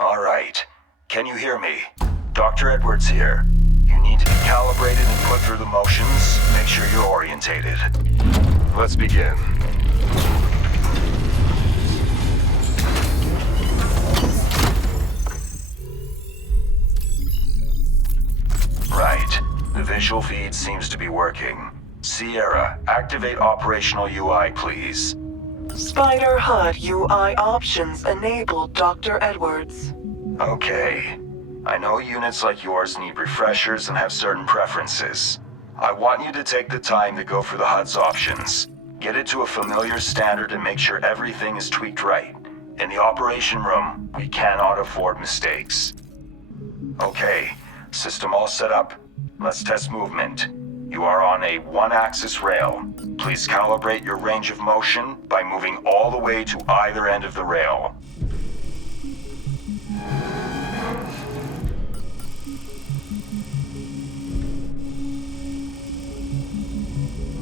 All right. Can you hear me? Dr. Edwards here. You need to be calibrated and put through the motions. Make sure you're orientated. Let's begin. Right. The visual feed seems to be working. Sierra, activate operational UI, please. S.P.I.D.E.R HUD UI options enabled, Dr. Edwards. Okay. I know units like yours need refreshers and have certain preferences. I want you to take the time to go through the HUD's options. Get it to a familiar standard and make sure everything is tweaked right. In the operation room, we cannot afford mistakes. Okay, system all set up. Let's test movement. You are on a one-axis rail. Please calibrate your range of motion by moving all the way to either end of the rail.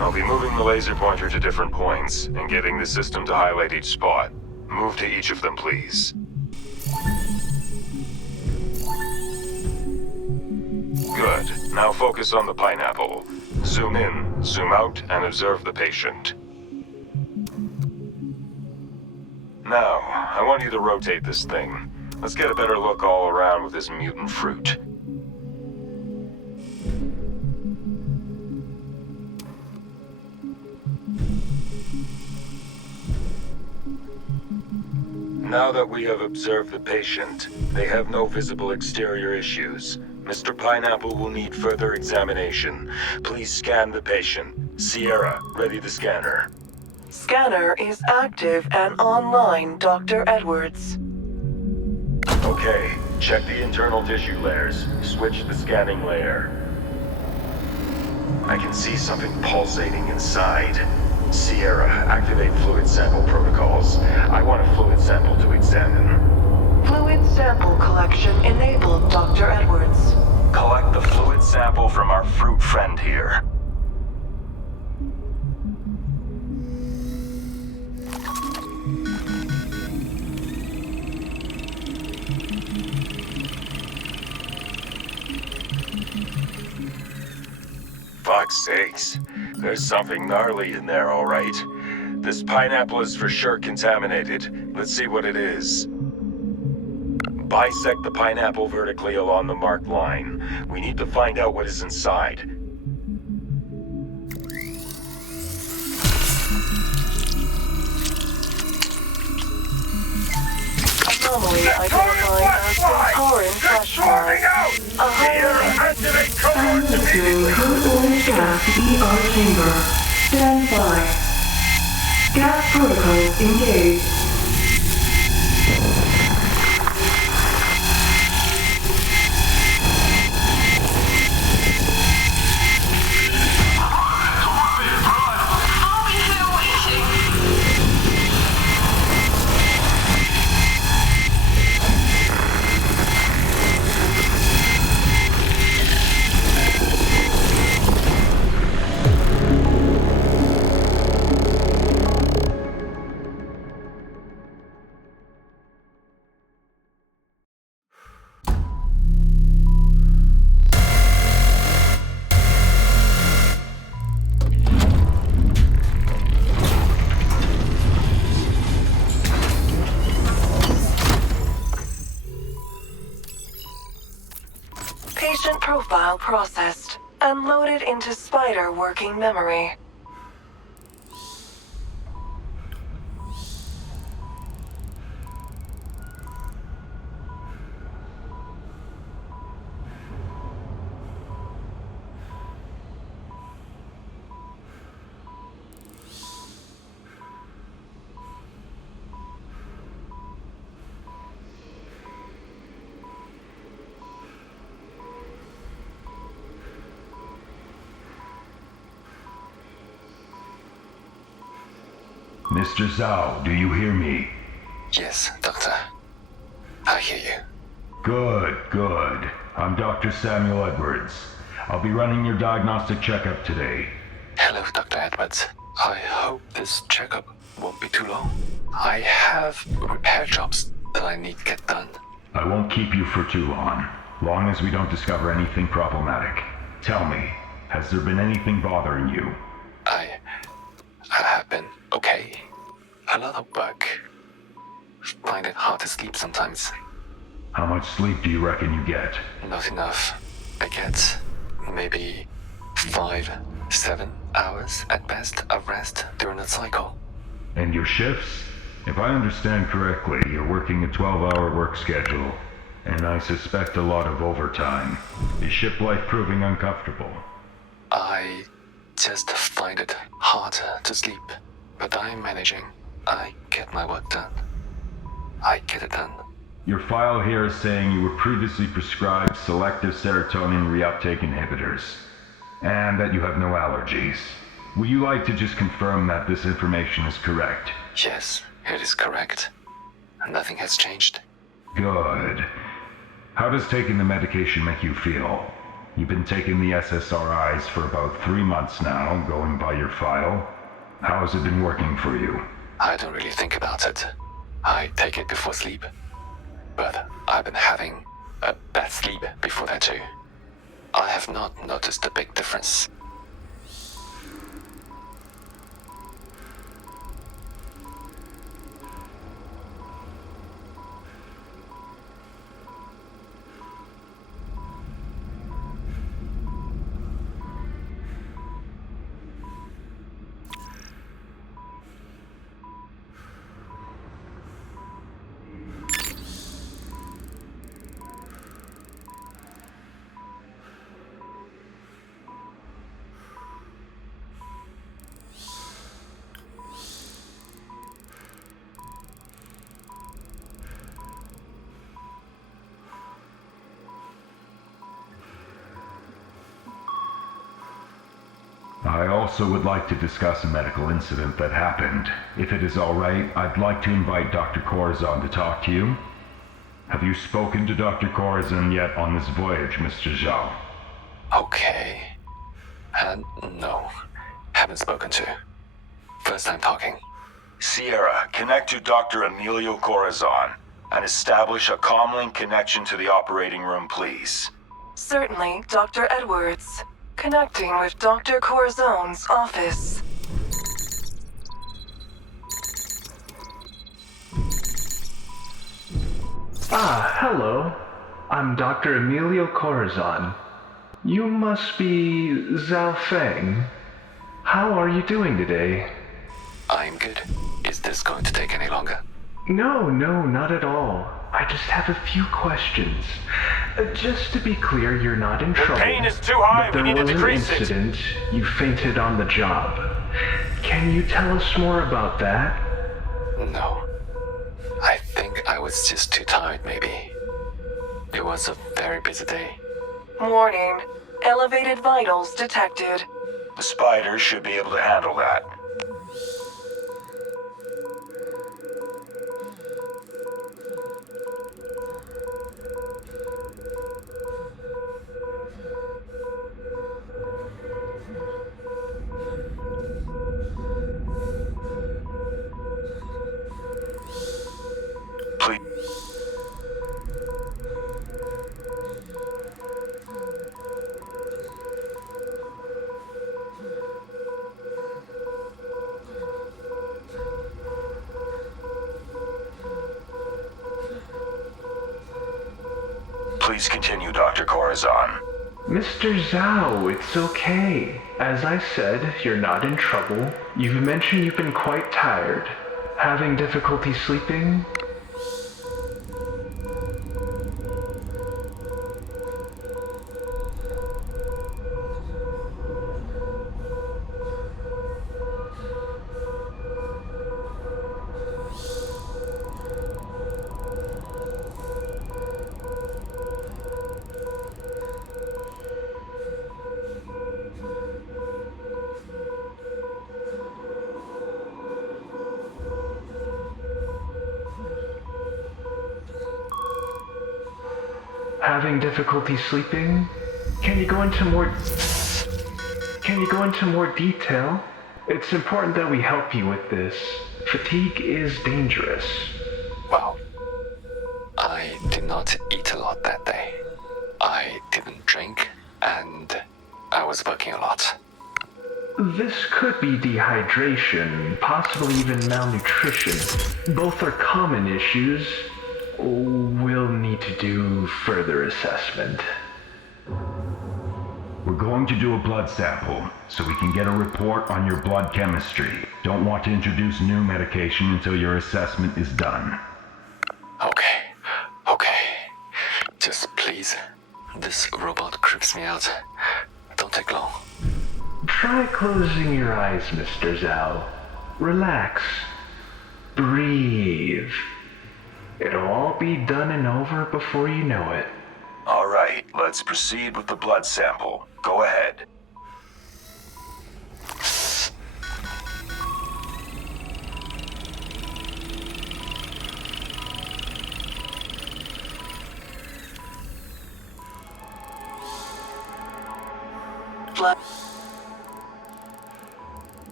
I'll be moving the laser pointer to different points and getting the system to highlight each spot. Move to each of them, please. Good. Now focus on the pineapple. Zoom in, zoom out, and observe the patient. Now, I want you to rotate this thing. Let's get a better look all around with this mutant fruit. Now that we have observed the patient, they have no visible exterior issues. Mr. Pineapple will need further examination. Please scan the patient. Sierra, ready the scanner. Scanner is active and online, Dr. Edwards. Okay, check the internal tissue layers. Switch the scanning layer. I can see something pulsating inside. Sierra, activate fluid sample protocols. I want a fluid sample to examine. Fluid sample collection enabled, Dr. Edwards. Collect the fluid sample from our fruit friend here. Fuck's sakes. There's something gnarly in there, all right. This pineapple is for sure contaminated. Let's see what it is. Bisect the pineapple vertically along the marked line. We need to find out what is inside. Anomaly identified as foreign flesh fly. A highly Transmitting code orange gas E.R. chamber. Stand by. Gas protocols engaged. Patient profile processed and loaded into S.P.I.D.E.R working memory. Mr. Zhao, do you hear me? Yes, Doctor. I hear you. Good, good. I'm Dr. Samuel Edwards. I'll be running your diagnostic checkup today. Hello, Dr. Edwards. I hope this checkup won't be too long. I have repair jobs that I need to get done. I won't keep you for too long as we don't discover anything problematic. Tell me, has there been anything bothering you? I have been okay. A lot of work. Find it hard to sleep sometimes. How much sleep do you reckon you get? Not enough. I get maybe 5, 7 hours at best of rest during the cycle. And your shifts? If I understand correctly, you're working a 12-hour work schedule, and I suspect a lot of overtime. Is ship life proving uncomfortable? I just find it harder to sleep, but I'm managing. I get my work done. I get it done. Your file here is saying you were previously prescribed selective serotonin reuptake inhibitors, and that you have no allergies. Would you like to just confirm that this information is correct? Yes, it is correct. Nothing has changed. Good. How does taking the medication make you feel? You've been taking the SSRIs for about 3 months now, going by your file. How has it been working for you? I don't really think about it. I take it before sleep. But I've been having a bad sleep before that too. I have not noticed a big difference. I also would like to discuss a medical incident that happened. If it is all right, I'd like to invite Dr. Corazon to talk to you. Have you spoken to Dr. Corazon yet on this voyage, Mr. Zhao? Okay. No. Haven't spoken to. First time talking. Sierra, connect to Dr. Emilio Corazon and establish a comlink connection to the operating room, please. Certainly, Dr. Edwards. Connecting with Dr. Corazon's office. Hello. I'm Dr. Emilio Corazon. You must be Zhao Feng. How are you doing today? I'm good. Is this going to take any longer? No, not at all. I just have a few questions. Just to be clear, you're not in trouble. pain is too high, But we need to decrease it. there was an incident. You fainted on the job. Can you tell us more about that? No. I think I was just too tired, maybe. It was a very busy day. Warning. Elevated vitals detected. The spider should be able to handle that. Please. Please continue, Dr. Corazon. Mr. Zhao, it's okay. As I said, you're not in trouble. You've mentioned you've been quite tired. Having difficulty sleeping? Having difficulty sleeping? Can you go into more detail? It's important that we help you with this. Fatigue is dangerous. Well, I did not drink, and I was working a lot. This could be dehydration, possibly even malnutrition. Both are common issues. We'll need to do further assessment. We're going to do a blood sample, so we can get a report on your blood chemistry. Don't want to introduce new medication until your assessment is done. Okay. Just please. This robot creeps me out. Don't take long. Try closing your eyes, Mr. Zhao. Relax. Breathe. It'll all be done and over before you know it. All right, let's proceed with the blood sample. Go ahead. Blood.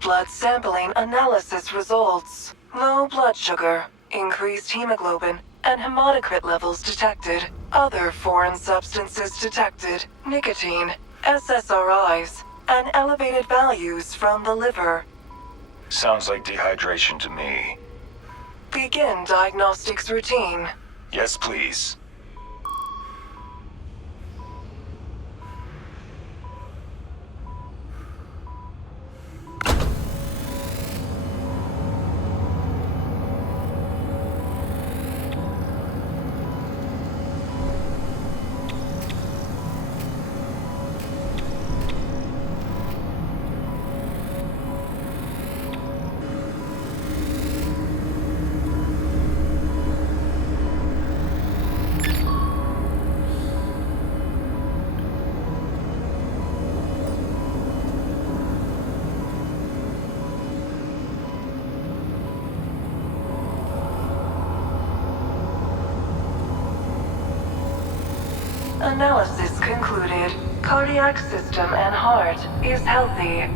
Blood sampling analysis results. Low blood sugar, increased hemoglobin, and hematocrit levels detected. Other foreign substances detected. Nicotine, SSRIs, and elevated values from the liver. Sounds like dehydration to me. Begin diagnostics routine. Yes, please. Analysis concluded. Cardiac system and heart is healthy.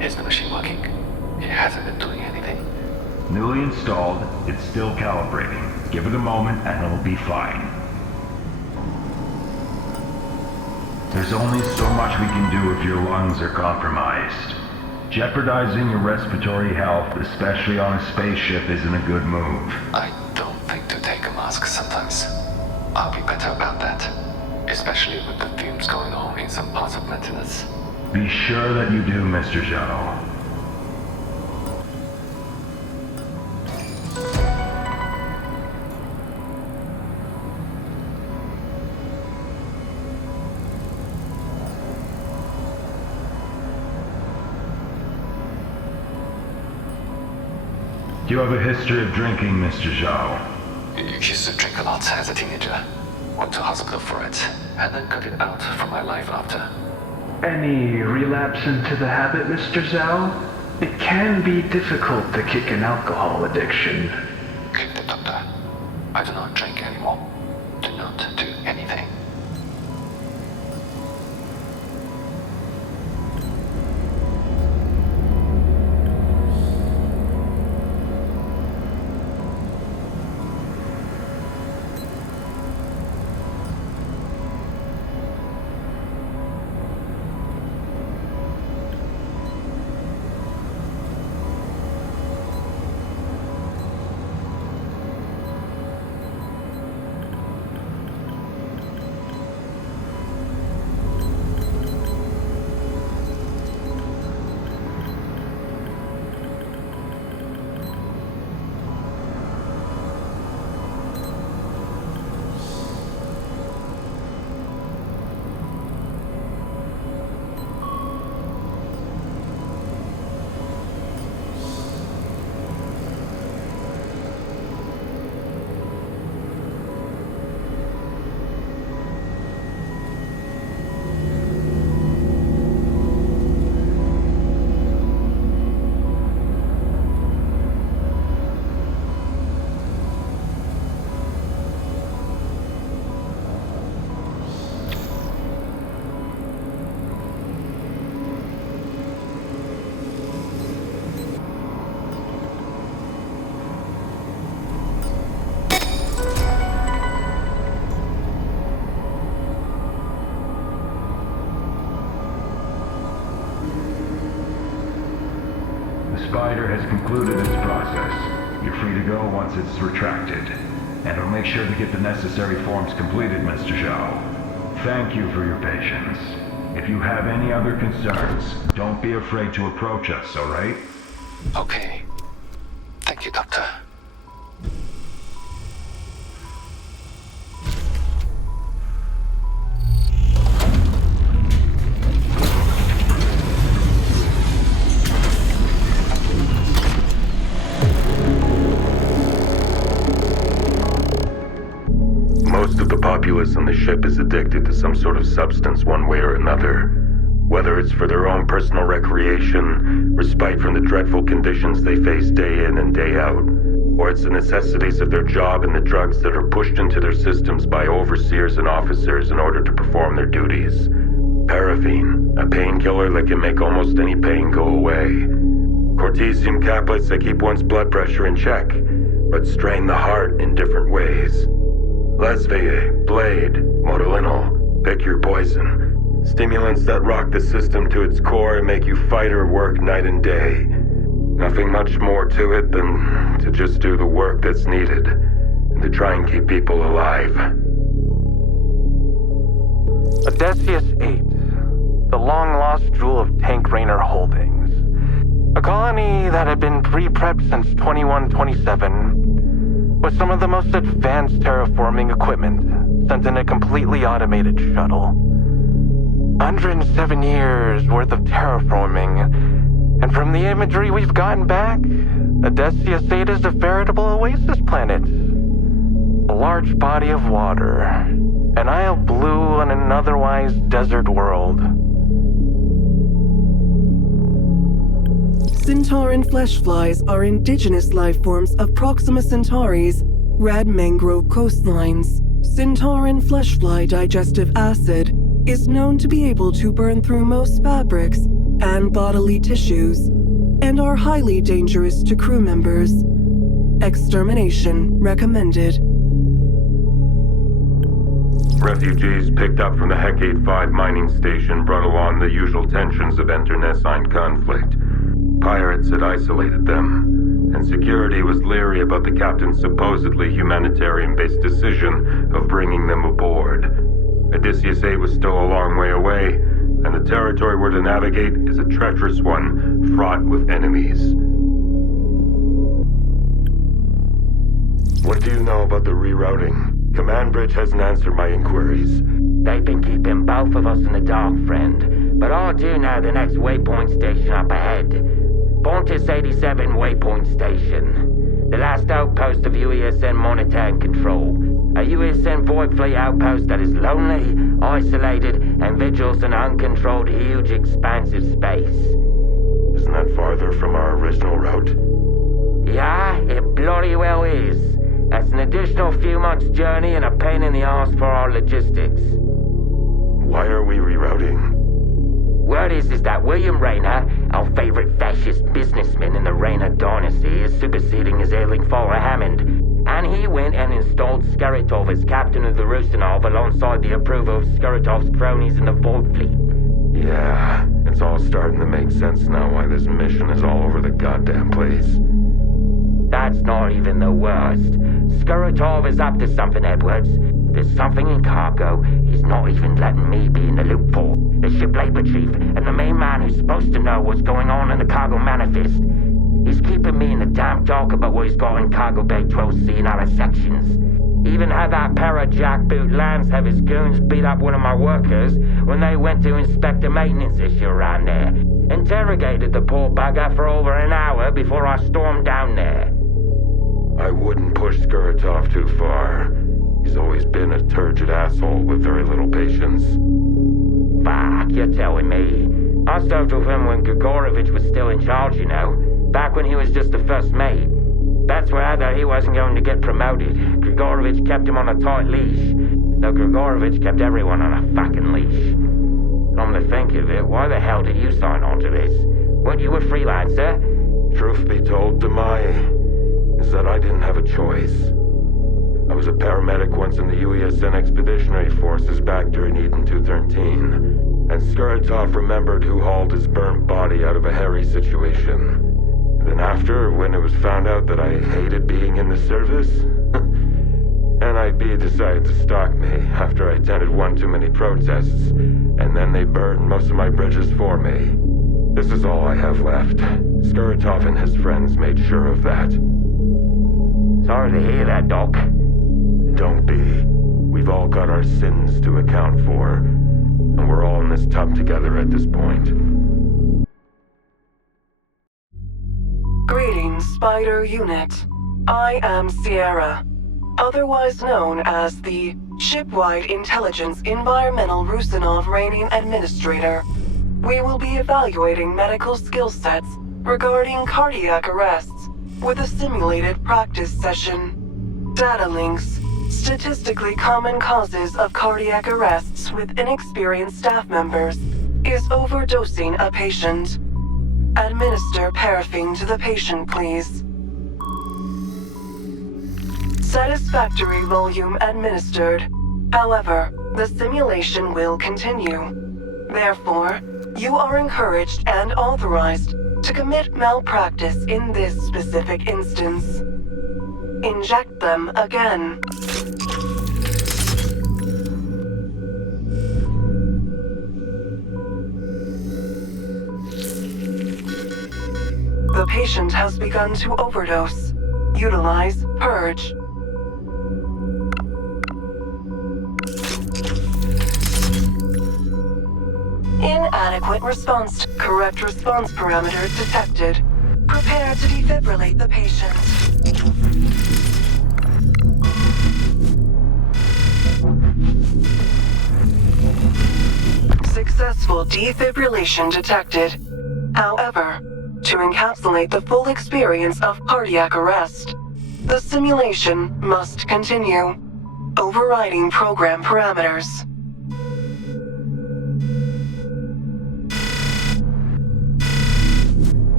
Is the machine working? It hasn't been doing anything. Newly installed, it's still calibrating. Give it a moment and it'll be fine. There's only so much we can do if your lungs are compromised. Jeopardizing your respiratory health, especially on a spaceship, isn't a good move. I don't think to take a mask sometimes. I'll be better about that. Is especially with the fumes going on in some parts of maintenance. Be sure that you do, Mr. Zhao. Do you have a history of drinking, Mr. Zhao? Used to drink a lot as a teenager. Went to hospital for it, and then cut it out from my life after. Any relapse into the habit, Mr. Zhao? It can be difficult to kick an alcohol addiction. Keep the doctor. I do not drink anymore. Do not do anything. S.P.I.D.E.R has concluded its process. You're free to go once it's retracted. And I'll make sure to get the necessary forms completed, Mr. Zhao. Thank you for your patience. If you have any other concerns, don't be afraid to approach us, alright? Okay. Thank you, Doctor. Most of the populace on the ship is addicted to some sort of substance one way or another. Whether it's for their own personal recreation, respite from the dreadful conditions they face day in and day out, or it's the necessities of their job and the drugs that are pushed into their systems by overseers and officers in order to perform their duties. Paraffin, a painkiller that can make almost any pain go away. Cortesium caplets that keep one's blood pressure in check, but strain the heart in different ways. Lesvie, Blade, Modalinol, pick your poison. Stimulants that rock the system to its core and make you fight or work night and day. Nothing much more to it than to just do the work that's needed, and to try and keep people alive. Odysseus 8, the long-lost jewel of Tank Rainer Holdings. A colony that had been pre-prepped since 2127, with some of the most advanced terraforming equipment sent in a completely automated shuttle. 107 years worth of terraforming, and from the imagery we've gotten back, Odysseus 8 is a veritable oasis planet. A large body of water, an isle blue on an otherwise desert world. Centauran flesh flies are indigenous life forms of Proxima Centauri's red mangrove coastlines. Centauran flesh fly digestive acid is known to be able to burn through most fabrics and bodily tissues, and are highly dangerous to crew members. Extermination recommended. Refugees picked up from the Hecate 5 mining station brought along the usual tensions of internecine conflict. Pirates had isolated them, and security was leery about the captain's supposedly humanitarian-based decision of bringing them aboard. Odysseus 8 was still a long way away, and the territory we're to navigate is a treacherous one, fraught with enemies. What do you know about the rerouting? Command Bridge hasn't answered my inquiries. They've been keeping both of us in the dark, friend. But I do know the next waypoint station up ahead. Pontus 87 Waypoint Station. The last outpost of UESN monitor and control. A UESN Void Fleet outpost that is lonely, isolated, and vigils an uncontrolled, huge, expansive space. Isn't that farther from our original route? Yeah, it bloody well is. That's an additional few months' journey and a pain in the arse for our logistics. Why are we rerouting? Word is that William Rayner, our favorite fascist businessman in the Rayner dynasty, is superseding his ailing father Hammond. And he went and installed Skuratov as captain of the Rusanov alongside the approval of Skuratov's cronies in the Void Fleet. Yeah, it's all starting to make sense now why this mission is all over the goddamn place. That's not even the worst. Skuratov is up to something, Edwards. There's something in cargo he's not even letting me be in the loop for. The ship labor chief and the main man who's supposed to know what's going on in the cargo manifest. He's keeping me in the damn dark about what he's got in cargo bay 12C and other sections. Even had that pair of jackboot Lance have his goons beat up one of my workers when they went to inspect a maintenance issue around there. Interrogated the poor bugger for over an hour before I stormed down there. I wouldn't push Skuratov too far. He's always been a turgid asshole with very little patience. Fuck, you're telling me. I served with him when Grigorovich was still in charge, you know. Back when he was just the first mate. That's why that he wasn't going to get promoted. Grigorovich kept him on a tight leash. Though Grigorovich kept everyone on a fucking leash. Come to think of it, why the hell did you sign on to this? Weren't you a freelancer? Truth be told, Demai, is that I didn't have a choice. I was a paramedic once in the UESN Expeditionary Forces back during Eden 213, and Skuratov remembered who hauled his burned body out of a hairy situation. And then after, when it was found out that I hated being in the service, NIB decided to stalk me after I attended one too many protests, and then they burned most of my bridges for me. This is all I have left. Skuratov and his friends made sure of that. Sorry to hear that, Doc. Don't be. We've all got our sins to account for, and we're all in this tub together at this point. Greetings, S.P.I.D.E.R unit. I am Sierra, otherwise known as the Shipwide Intelligence Environmental Rusanov Reigning Administrator. We will be evaluating medical skill sets regarding cardiac arrests with a simulated practice session. Data links. Statistically common causes of cardiac arrests with inexperienced staff members is overdosing a patient. Administer paraffin to the patient, please. Satisfactory volume administered. However, the simulation will continue. Therefore, you are encouraged and authorized to commit malpractice in this specific instance. Inject them again. The patient has begun to overdose. Utilize purge. Inadequate response. Correct response parameters detected. Prepare to defibrillate the patient. Successful defibrillation detected. However, to encapsulate the full experience of cardiac arrest, the simulation must continue. Overriding program parameters.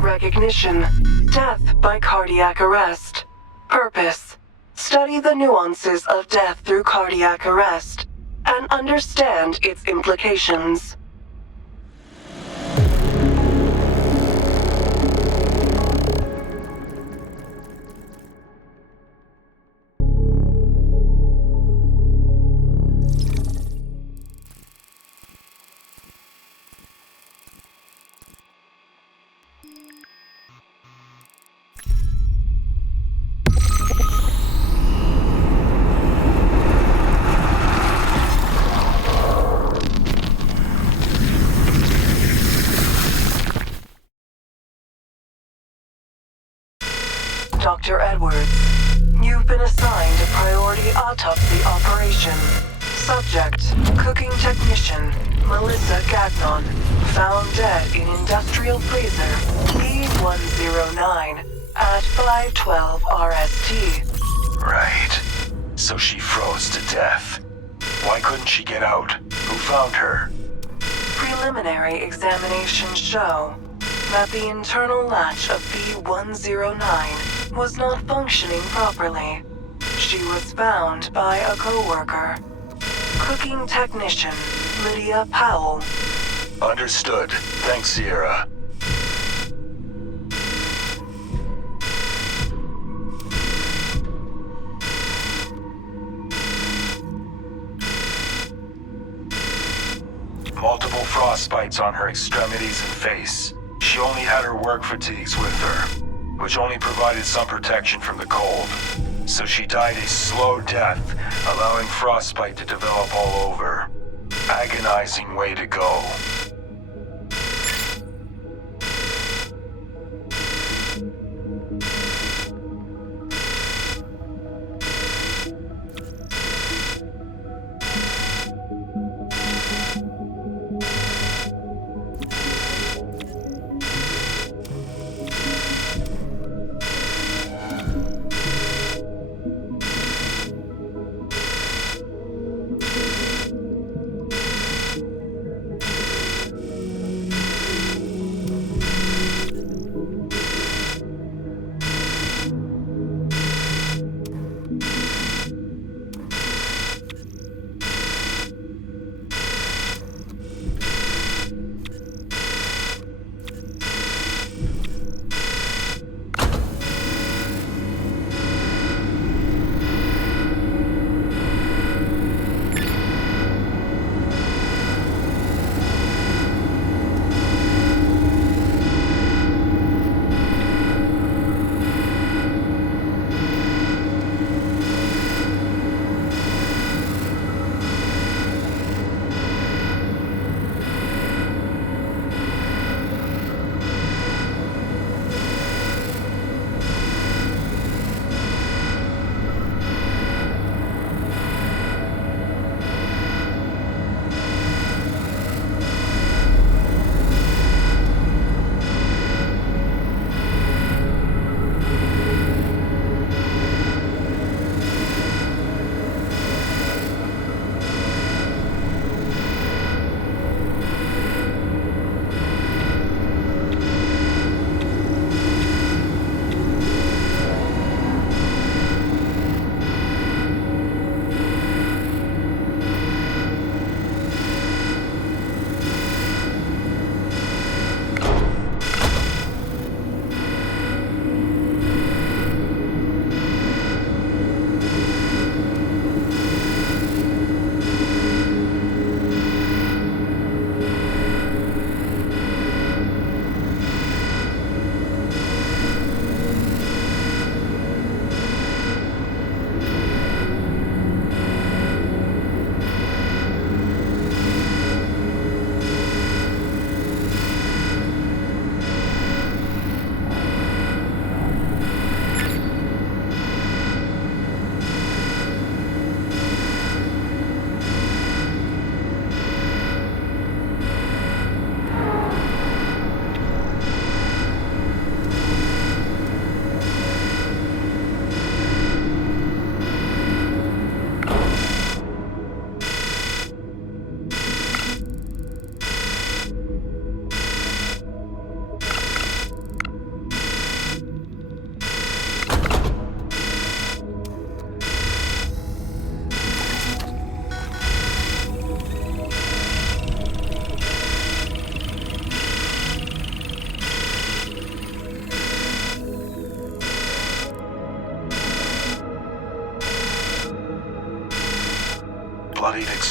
Recognition. Death by cardiac arrest. Purpose. study the nuances of death through cardiac arrest and understand its implications. Dr. Edwards, you've been assigned a priority autopsy operation. Subject, cooking technician, Melissa Gagnon, found dead in industrial freezer, E109, at 512 RST. Right. So she froze to death. Why couldn't she get out? Who found her? Preliminary examinations show that the internal latch of B109 was not functioning properly. She was found by a co-worker. Cooking technician, Lydia Powell. Understood. Thanks, Sierra. Multiple frostbites on her extremities and face. She only had her work fatigues with her, which only provided some protection from the cold. So she died a slow death, allowing frostbite to develop all over. Agonizing way to go.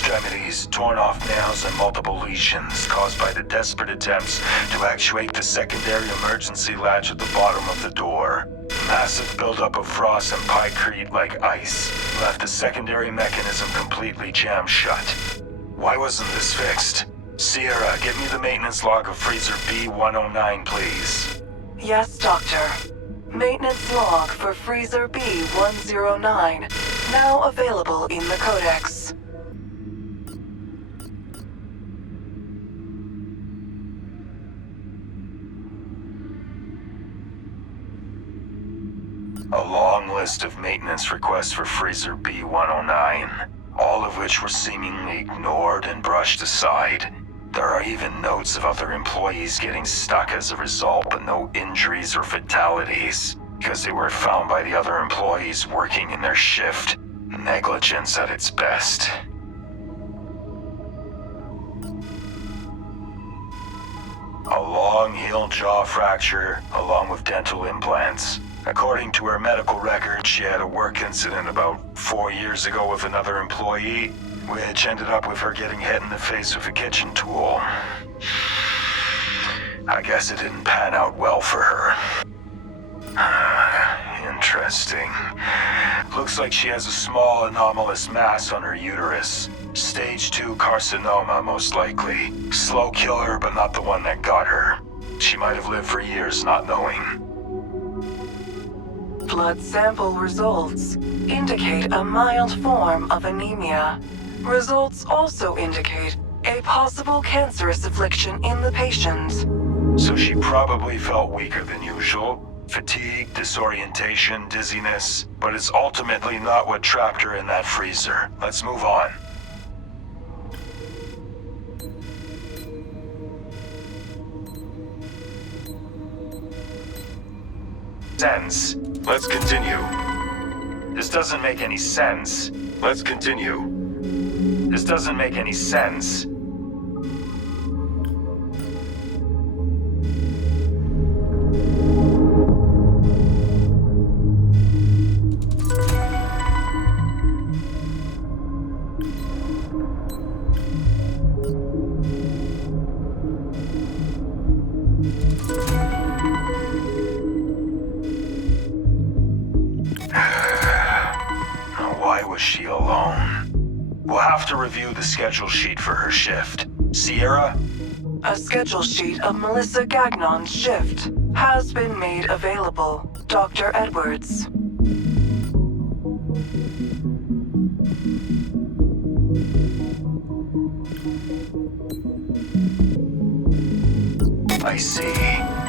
extremities, torn off nails, and multiple lesions caused by the desperate attempts to actuate the secondary emergency latch at the bottom of the door. Massive buildup of frost and pykrete like ice left the secondary mechanism completely jammed shut. Why wasn't this fixed? Sierra, get me the maintenance log of freezer B109, please. Yes, Doctor. Maintenance log for freezer B109, now available in the Codex. A long list of maintenance requests for freezer B109, all of which were seemingly ignored and brushed aside. There are even notes of other employees getting stuck as a result, but no injuries or fatalities, because they were found by the other employees working in their shift. Negligence at its best. A long heel jaw fracture, along with dental implants. According to her medical record, she had a work incident about 4 years ago with another employee, which ended up with her getting hit in the face with a kitchen tool. I guess it didn't pan out well for her. Interesting. Looks like she has a small anomalous mass on her uterus. Stage 2 carcinoma, most likely. Slow killer, but not the one that got her. She might have lived for years not knowing. Blood sample results indicate a mild form of anemia. Results also indicate a possible cancerous affliction in the patient. So she probably felt weaker than usual. Fatigue, disorientation, dizziness. But it's ultimately not what trapped her in that freezer. Let's move on. Sense. Let's continue. This doesn't make any sense. Let's continue. This doesn't make any sense. Why was she alone? We'll have to review the schedule sheet for her shift. Sierra? A schedule sheet of Melissa Gagnon's shift has been made available, Dr. Edwards. I see.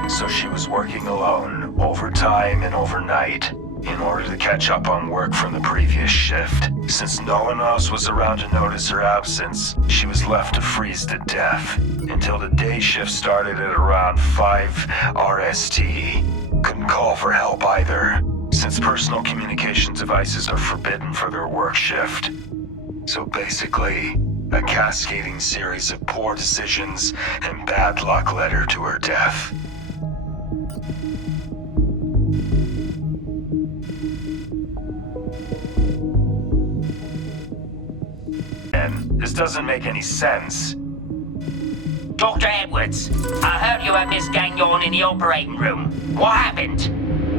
So she was working alone, overtime and overnight, in order to catch up on work from the previous shift. Since no one else was around to notice her absence, she was left to freeze to death until the day shift started at around 5 RST. Couldn't call for help either, since personal communication devices are forbidden for their work shift. So basically, a cascading series of poor decisions and bad luck led her to her death. And this doesn't make any sense. Dr. Edwards, I heard you had Miss Gagnon in the operating room. What happened?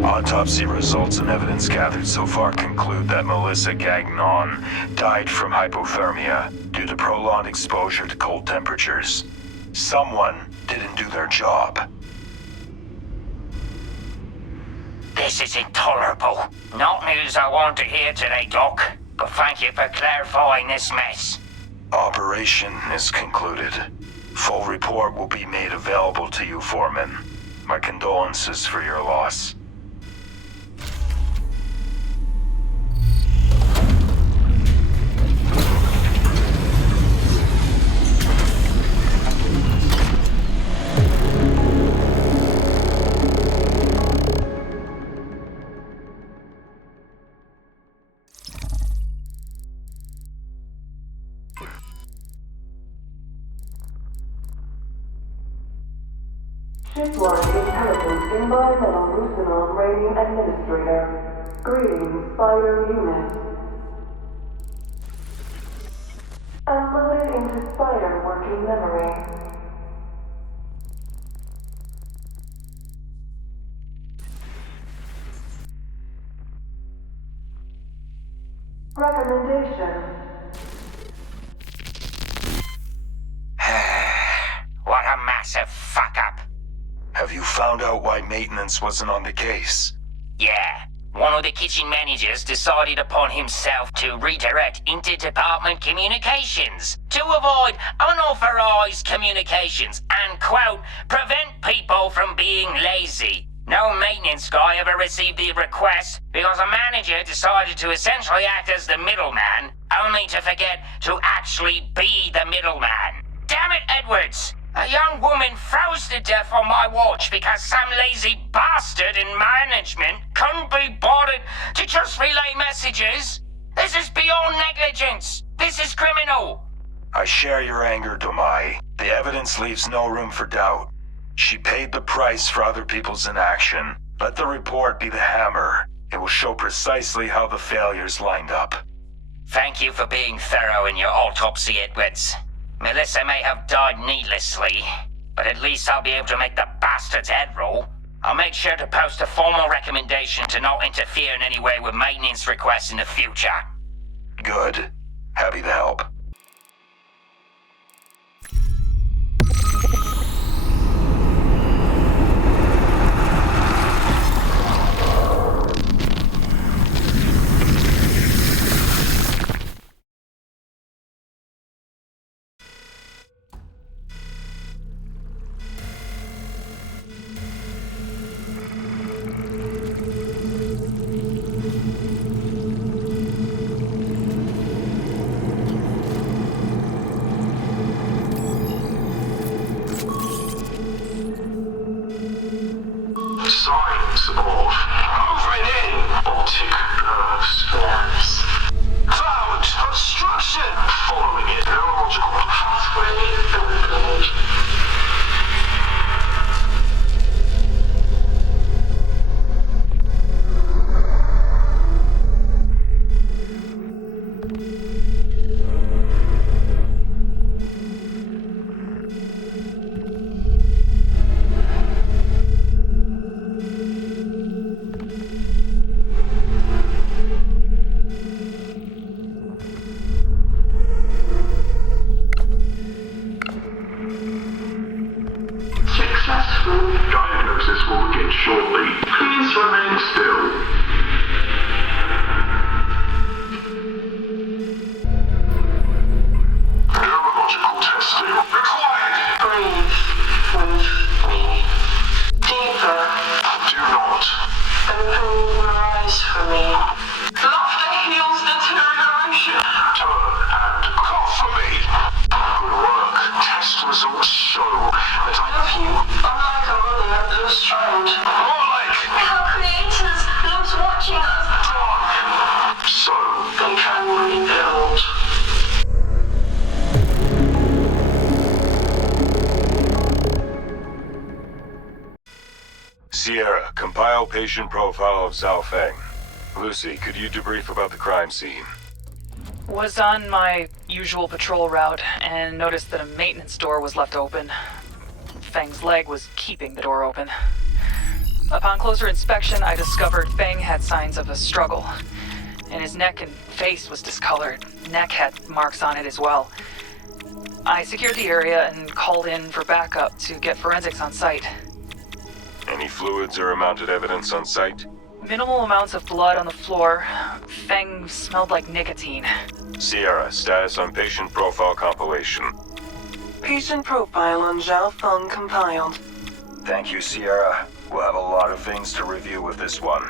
Autopsy results and evidence gathered so far conclude that Melissa Gagnon died from hypothermia due to prolonged exposure to cold temperatures. Someone didn't do their job. This is intolerable. Not news I want to hear today, Doc, but thank you for clarifying this mess. Operation is concluded. Full report will be made available to you, Foreman. My condolences for your loss. Shipwide Intelligence Environmental Rusanov Radio Administrator. Greetings, S.P.I.D.E.R unit. and loaded into S.P.I.D.E.R working memory. Recommendation. What a massive fuck-up. Have you found out why maintenance wasn't on the case? Yeah. One of the kitchen managers decided upon himself to redirect inter-department communications to avoid unauthorized communications and, quote, prevent people from being lazy. No maintenance guy ever received the request because a manager decided to essentially act as the middleman, only to forget to actually be the middleman. Damn it, Edwards! A young woman froze to death on my watch because some lazy bastard in management couldn't be bothered to just relay messages. This is beyond negligence. This is criminal. I share your anger, Domai. The evidence leaves no room for doubt. She paid the price for other people's inaction. Let the report be the hammer. It will show precisely how the failures lined up. Thank you for being thorough in your autopsy, Edwards. Melissa may have died needlessly, but at least I'll be able to make the bastard's head roll. I'll make sure to post a formal recommendation to not interfere in any way with maintenance requests in the future. Good. Happy to help. Signs of moving in optic nerves. Cloud obstruction. Following it, neurological pathway opened. Successful diagnosis will begin shortly. Please remain still. Neurological testing required. Breathe with me. Deeper. Do not. Open your eyes for me. Laughter heals deterioration. Turn and cough for me. Good work. Test results show that I Love you, unlike our mother, lost child. more like Our creators loves watching us. drug. So They can rebuild. Sierra, compile patient profile of Zhao Feng. Lucy, could you debrief about the crime scene? Was on my usual patrol route and noticed that a maintenance door was left open. Feng's leg was keeping the door open. Upon closer inspection, I discovered Feng had signs of a struggle, and his neck and face was discolored. Neck had marks on it as well. I secured the area and called in for backup to get forensics on site. Any fluids or mounted evidence on site? Minimal amounts of blood on the floor. Feng smelled like nicotine. Sierra, status on patient profile compilation. Patient profile on Zhao Feng compiled. Thank you, Sierra. We'll have a lot of things to review with this one.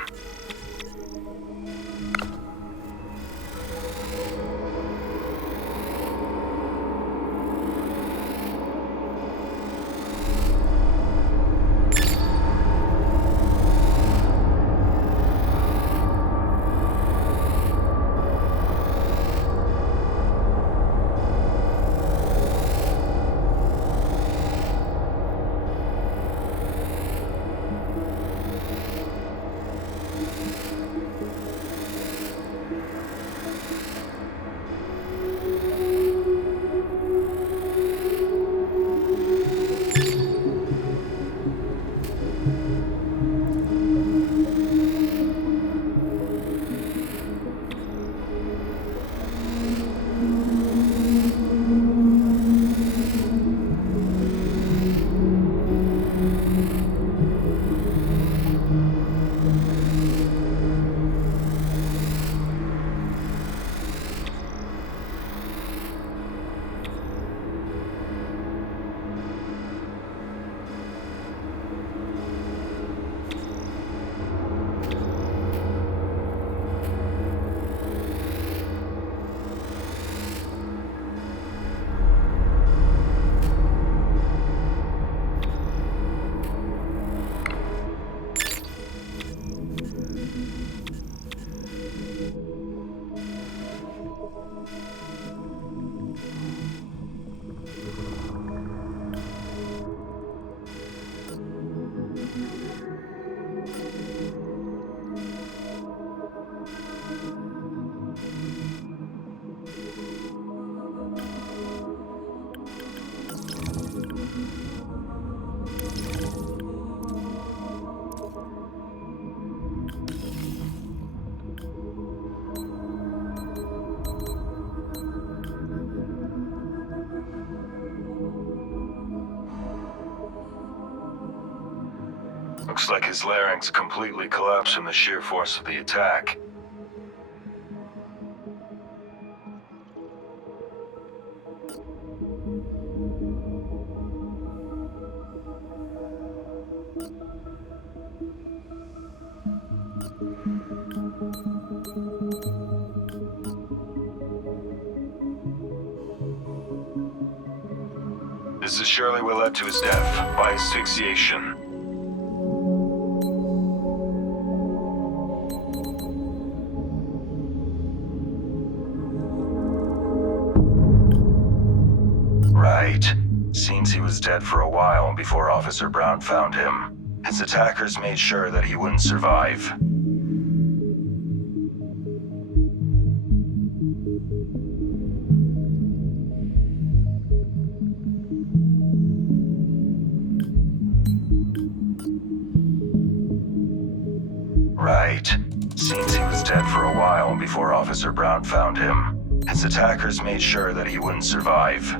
Looks like his larynx completely collapsed from the sheer force of the attack. This is surely what led to his death, by asphyxiation. Right. Seems he was dead for a while before Officer Brown found him. His attackers made sure that he wouldn't survive. Right. Seems he was dead for a while before Officer Brown found him. His attackers made sure that he wouldn't survive.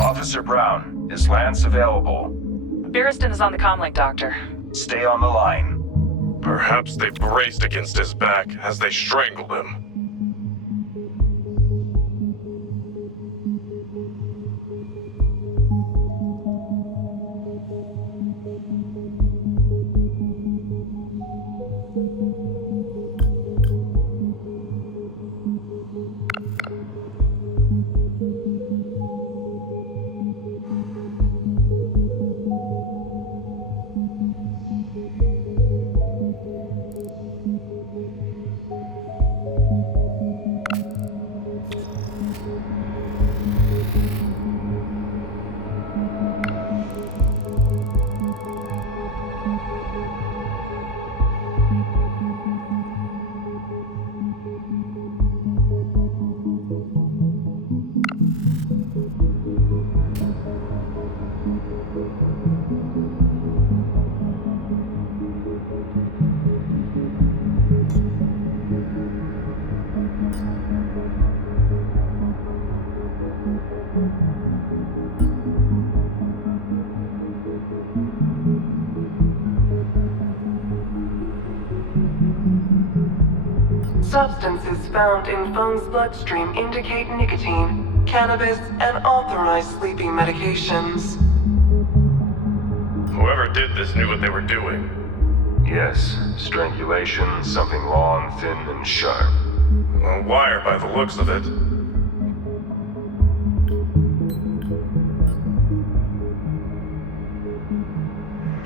Officer Brown, is Lance available? Barristan is on the comlink, Doctor. Stay on the line. Perhaps they braced against his back as they strangled him. Substances found in Phone's bloodstream indicate nicotine, cannabis, and authorized sleeping medications. Whoever did this knew what they were doing. Yes, strangulation, something long, thin, and sharp. A wire by the looks of it.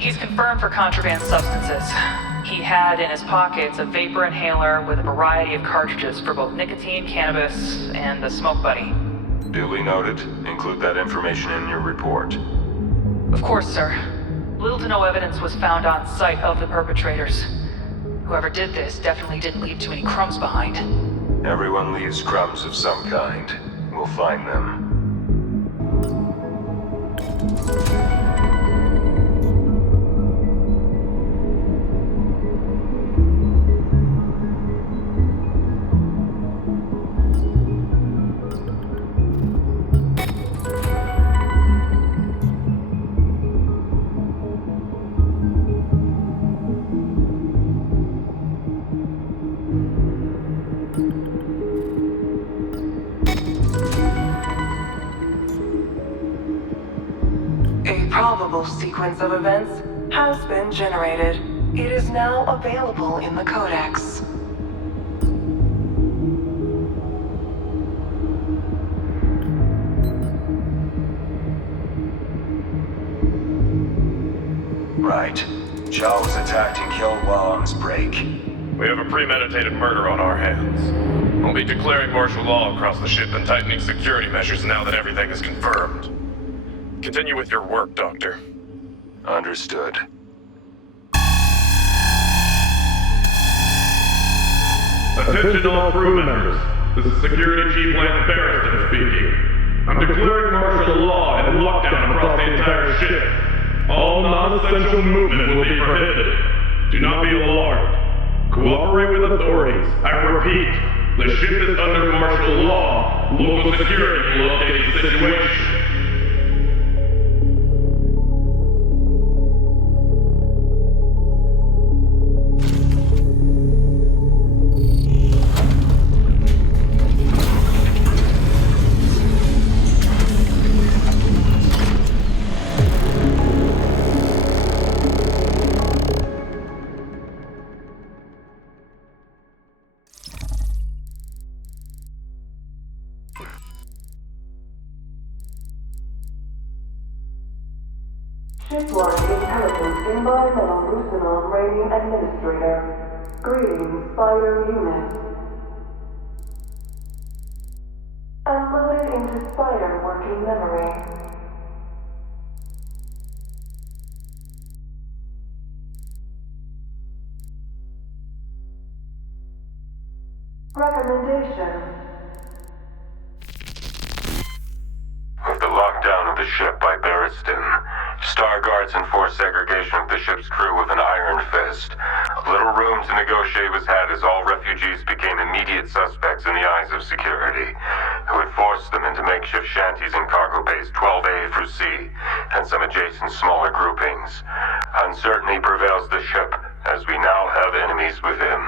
He's confirmed for contraband substances. He had in his pockets a vapor inhaler with a variety of cartridges for both nicotine, cannabis, and the smoke buddy. Duly noted. Include that information in your report. Of course, sir. Little to no evidence was found on site of the perpetrators. Whoever did this definitely didn't leave too many crumbs behind. Everyone leaves crumbs of some kind. We'll find them. Sequence of events has been generated. It is now available in the Codex. Right. Chow was attacked and killed while on his break. We have a premeditated murder on our hands. We'll be declaring martial law across the ship and tightening security measures now that everything is confirmed. Continue with your work, Doctor. Understood. Attention all crew members. This is Security Chief Lance Barristan speaking. I'm declaring martial law and lockdown across the entire ship. All non-essential movement will be prohibited. Do not be alarmed. Cooperate with authorities. I repeat, The ship is under martial law. Local security will update the situation. Shipwide Intelligence Environmental Rusanov Rating Administrator. Greetings, S.P.I.D.E.R unit. Unloaded into S.P.I.D.E.R working memory. Recommendation. With the lockdown of the ship by Barristan, Star Guards enforced segregation of the ship's crew with an iron fist. Little room to negotiate was had as all refugees became immediate suspects in the eyes of security, who had forced them into makeshift shanties in cargo bays 12A through C, and some adjacent smaller groupings. Uncertainty prevails the ship, as we now have enemies within.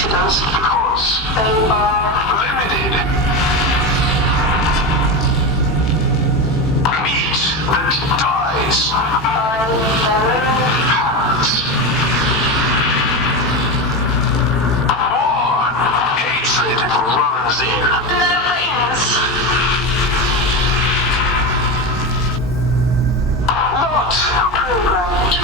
Because they are limited. Meat that dies by their own hands. War, hatred runs in their veins. Not programmed.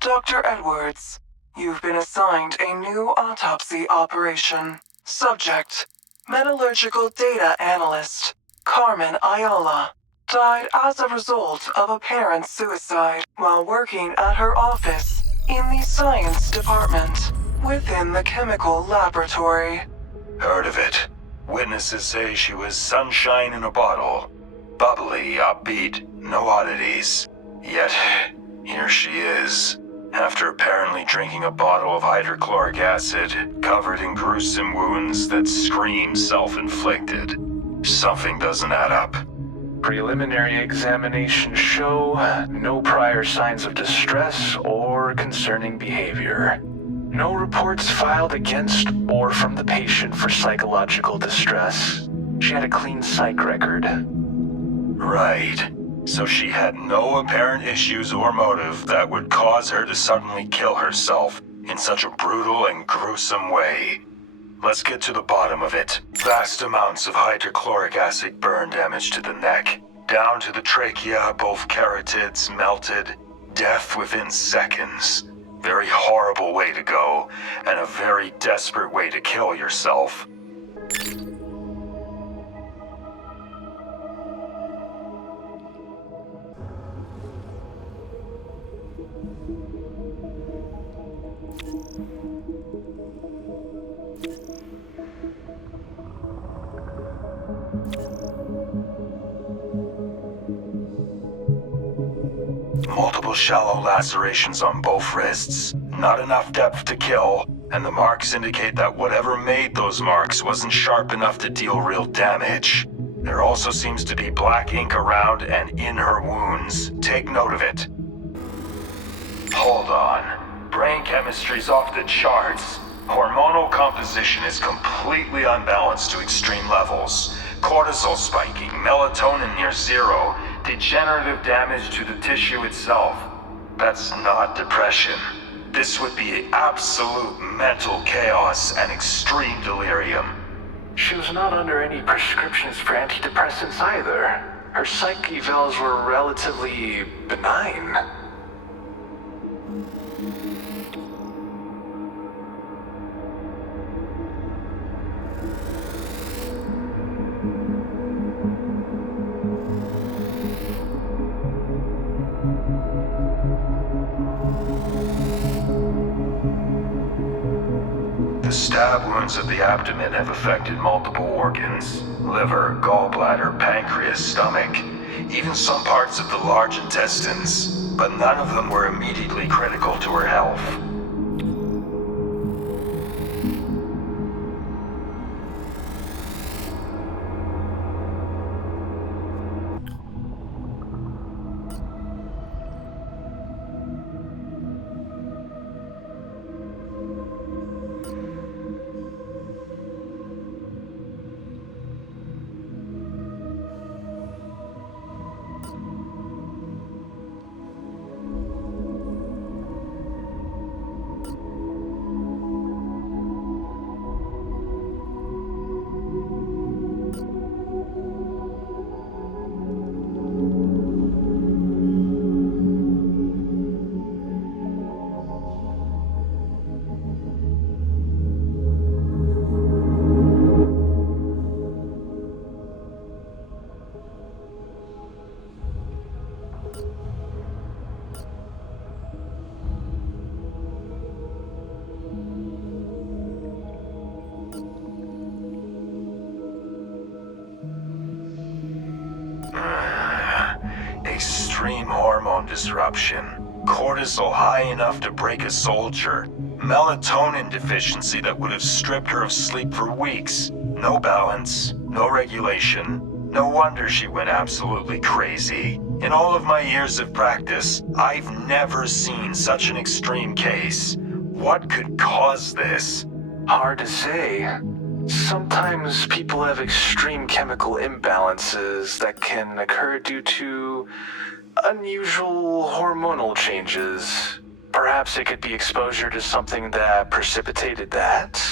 Dr. Edwards, you've been assigned a new autopsy operation. Subject, Metallurgical Data Analyst, Carmen Ayala, died as a result of apparent suicide while working at her office in the Science Department, within the Chemical Laboratory. Heard of it. Witnesses say she was sunshine in a bottle. Bubbly, upbeat, no oddities. Yet, here she is. After apparently drinking a bottle of hydrochloric acid, covered in gruesome wounds that scream self-inflicted. Something doesn't add up. Preliminary examinations show no prior signs of distress or concerning behavior. No reports filed against or from the patient for psychological distress. She had a clean psych record. Right. So she had no apparent issues or motive that would cause her to suddenly kill herself in such a brutal and gruesome way. Let's get to the bottom of it. Vast amounts of hydrochloric acid burn damage to the neck, down to the trachea, both carotids melted, death within seconds. Very horrible way to go, and a very desperate way to kill yourself. Multiple shallow lacerations on both wrists, not enough depth to kill, and the marks indicate that whatever made those marks wasn't sharp enough to deal real damage. There also seems to be black ink around and in her wounds. Take note of it. Hold on. Brain chemistry's off the charts. Hormonal composition is completely unbalanced to extreme levels. Cortisol spiking, melatonin near zero, degenerative damage to the tissue itself. That's not depression. This would be absolute mental chaos and extreme delirium. She was not under any prescriptions for antidepressants either. Her psych evals were relatively benign. The stab wounds of the abdomen have affected multiple organs. Liver, gallbladder, pancreas, stomach, even some parts of the large intestines, but none of them were immediately critical to her health. Extreme hormone disruption. Cortisol high enough to break a soldier. Melatonin deficiency that would have stripped her of sleep for weeks. No balance, no regulation. No wonder she went absolutely crazy. In all of my years of practice, I've never seen such an extreme case. What could cause this? Hard to say. Sometimes people have extreme chemical imbalances that can occur due to unusual hormonal changes. Perhaps it could be exposure to something that precipitated that.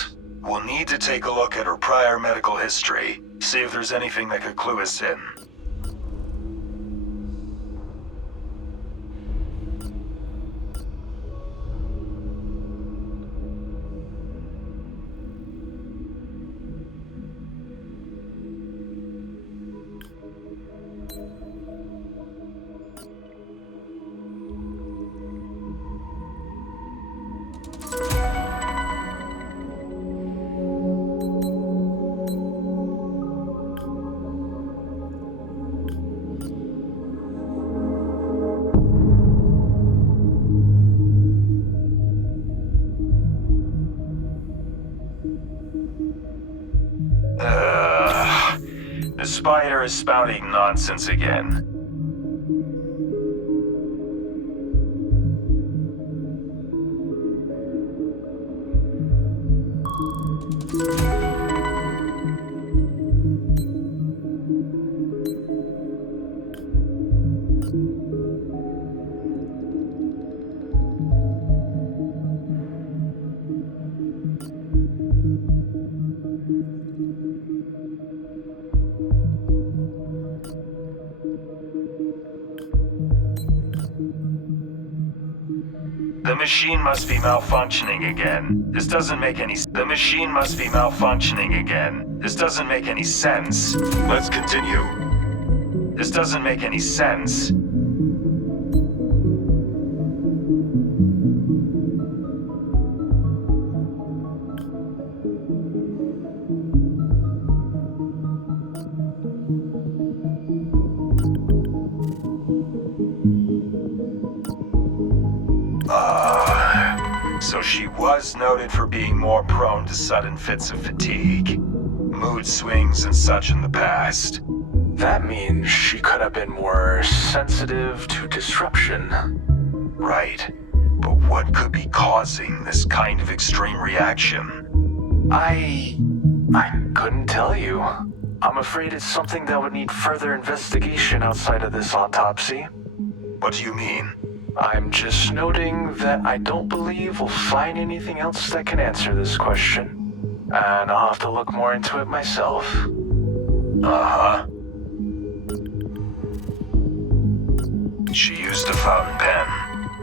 We'll need to take a look at her prior medical history, see if there's anything that could clue us in. S.P.I.D.E.R is spouting nonsense again. The machine must be malfunctioning again. This doesn't make any sense. The machine must be malfunctioning again. This doesn't make any sense. Let's continue. This doesn't make any sense. So she was noted for being more prone to sudden fits of fatigue, mood swings and such in the past. That means she could have been more sensitive to disruption. Right. But what could be causing this kind of extreme reaction? I couldn't tell you. I'm afraid it's something that would need further investigation outside of this autopsy. What do you mean? I'm just noting that I don't believe we'll find anything else that can answer this question. And I'll have to look more into it myself. Uh-huh. She used a fountain pen.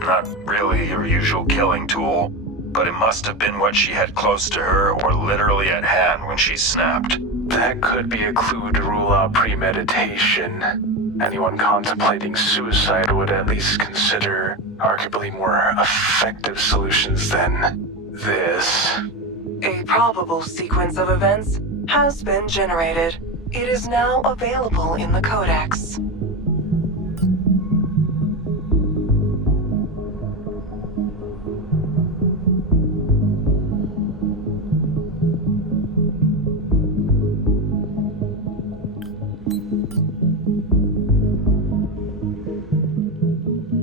Not really her usual killing tool, but it must have been what she had close to her or literally at hand when she snapped. That could be a clue to rule out premeditation. Anyone contemplating suicide would at least consider arguably more effective solutions than this. A probable sequence of events has been generated. It is now available in the Codex.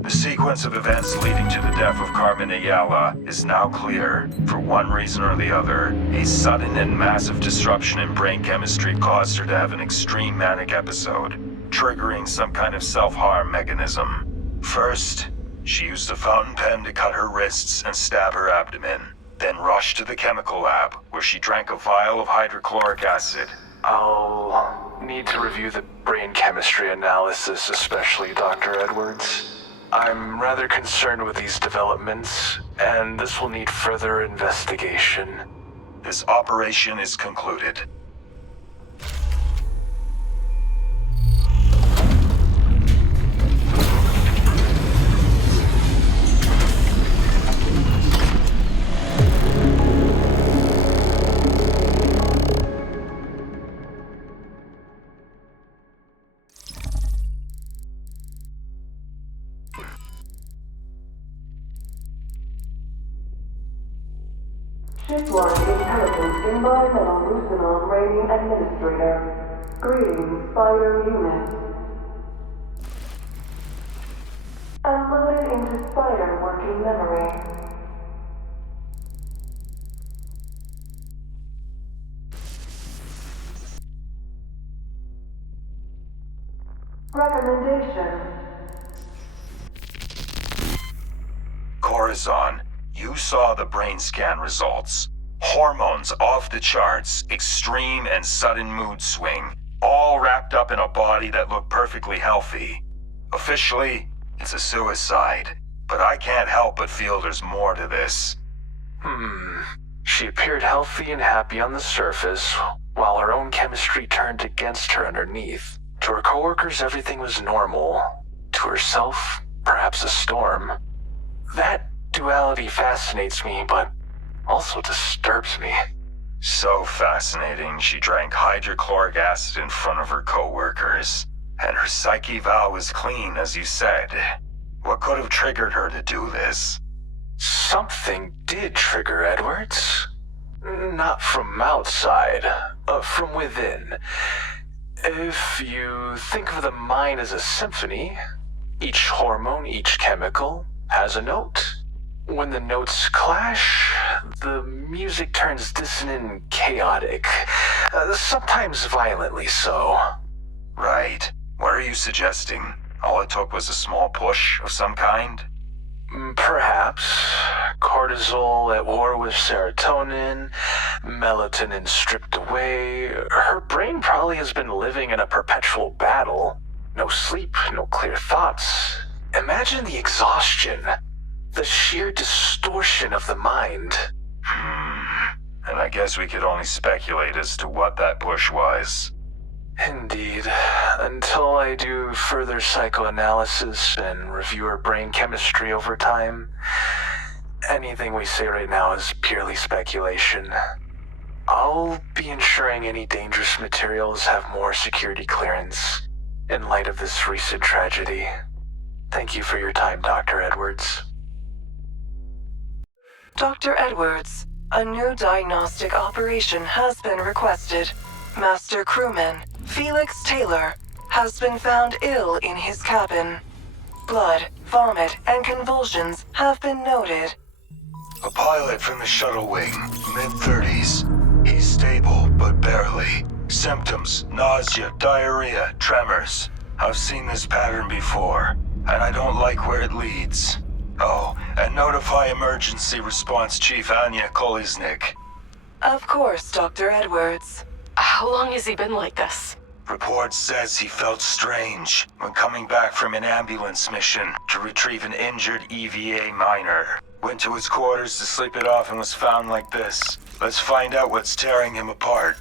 The sequence of events leading to the death of Carmen Ayala is now clear. For one reason or the other, a sudden and massive disruption in brain chemistry caused her to have an extreme manic episode, triggering some kind of self-harm mechanism. First, she used a fountain pen to cut her wrists and stab her abdomen, then rushed to the chemical lab, where she drank a vial of hydrochloric acid. I'll need to review the brain chemistry analysis, especially Dr. Edwards. I'm rather concerned with these developments, and this will need further investigation. This operation is concluded. Shipline Intelligence Environmental Rusanov Rating Administrator. Greetings, S.P.I.D.E.R unit. Unloaded into S.P.I.D.E.R working memory. Recommendation. Corazon, you saw the brain scan results. Hormones off the charts, extreme and sudden mood swing, all wrapped up in a body that looked perfectly healthy. Officially, it's a suicide, but I can't help but feel there's more to this. She appeared healthy and happy on the surface, while her own chemistry turned against her underneath. To her coworkers, everything was normal. To herself, perhaps a storm. That duality fascinates me, but also disturbs me. So fascinating, she drank hydrochloric acid in front of her coworkers. And her psyche vow was clean, as you said. What could have triggered her to do this? Something did trigger Edwards. Not from outside, from within. If you think of the mind as a symphony, each hormone, each chemical, has a note. When the notes clash, the music turns dissonant and chaotic, sometimes violently so. Right. What are you suggesting? All it took was a small push of some kind? Perhaps. Cortisol at war with serotonin, melatonin stripped away. Her brain probably has been living in a perpetual battle. No sleep, no clear thoughts. Imagine the exhaustion, the sheer distortion of the mind. And I guess we could only speculate as to what that push was. Indeed. Until I do further psychoanalysis and review her brain chemistry over time, anything we say right now is purely speculation. I'll be ensuring any dangerous materials have more security clearance in light of this recent tragedy. Thank you for your time, Dr. Edwards. Dr. Edwards, a new diagnostic operation has been requested. Master Crewman Felix Taylor has been found ill in his cabin. Blood, vomit, and convulsions have been noted. A pilot from the shuttle wing, mid-30s. He's stable, but barely. Symptoms, nausea, diarrhea, tremors. I've seen this pattern before, and I don't like where it leads. Oh, and notify Emergency Response Chief Anya Koliznik. Of course, Dr. Edwards. How long has he been like this? Report says he felt strange when coming back from an ambulance mission to retrieve an injured EVA miner. Went to his quarters to sleep it off and was found like this. Let's find out what's tearing him apart.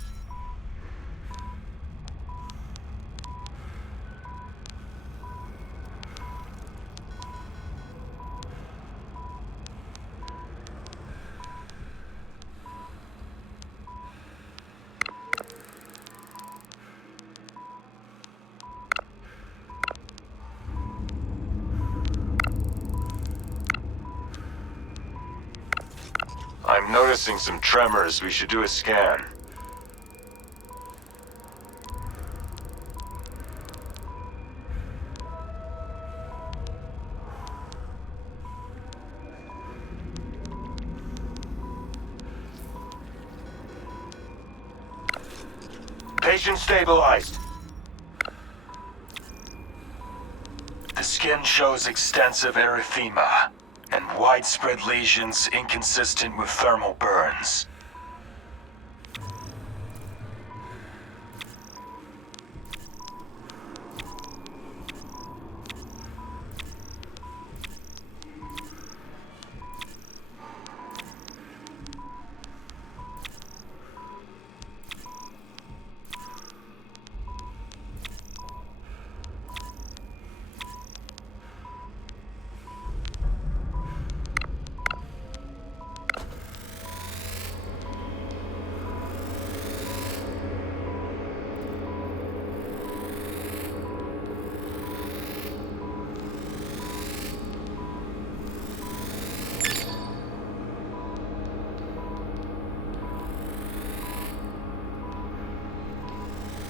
I'm noticing some tremors. We should do a scan. Patient stabilized. The skin shows extensive erythema and widespread lesions inconsistent with thermal burns.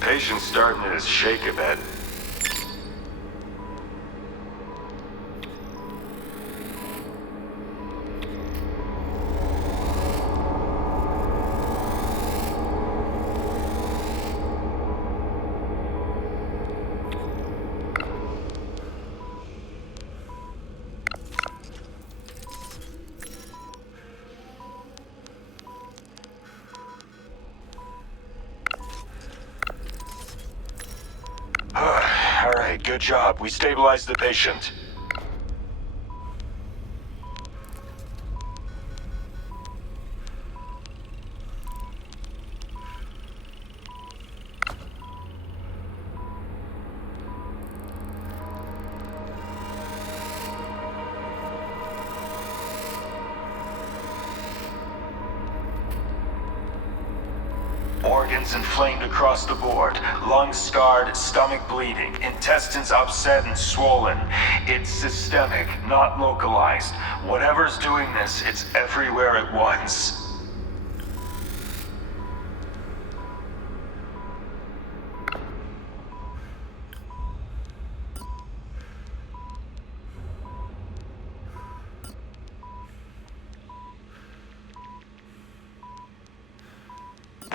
Patient's starting to shake a bit. All right, good job. We stabilized the patient. Organs inflamed across the board, lungs scarred, stomach bleeding, intestines upset and swollen. It's systemic, not localized. Whatever's doing this, it's everywhere at once.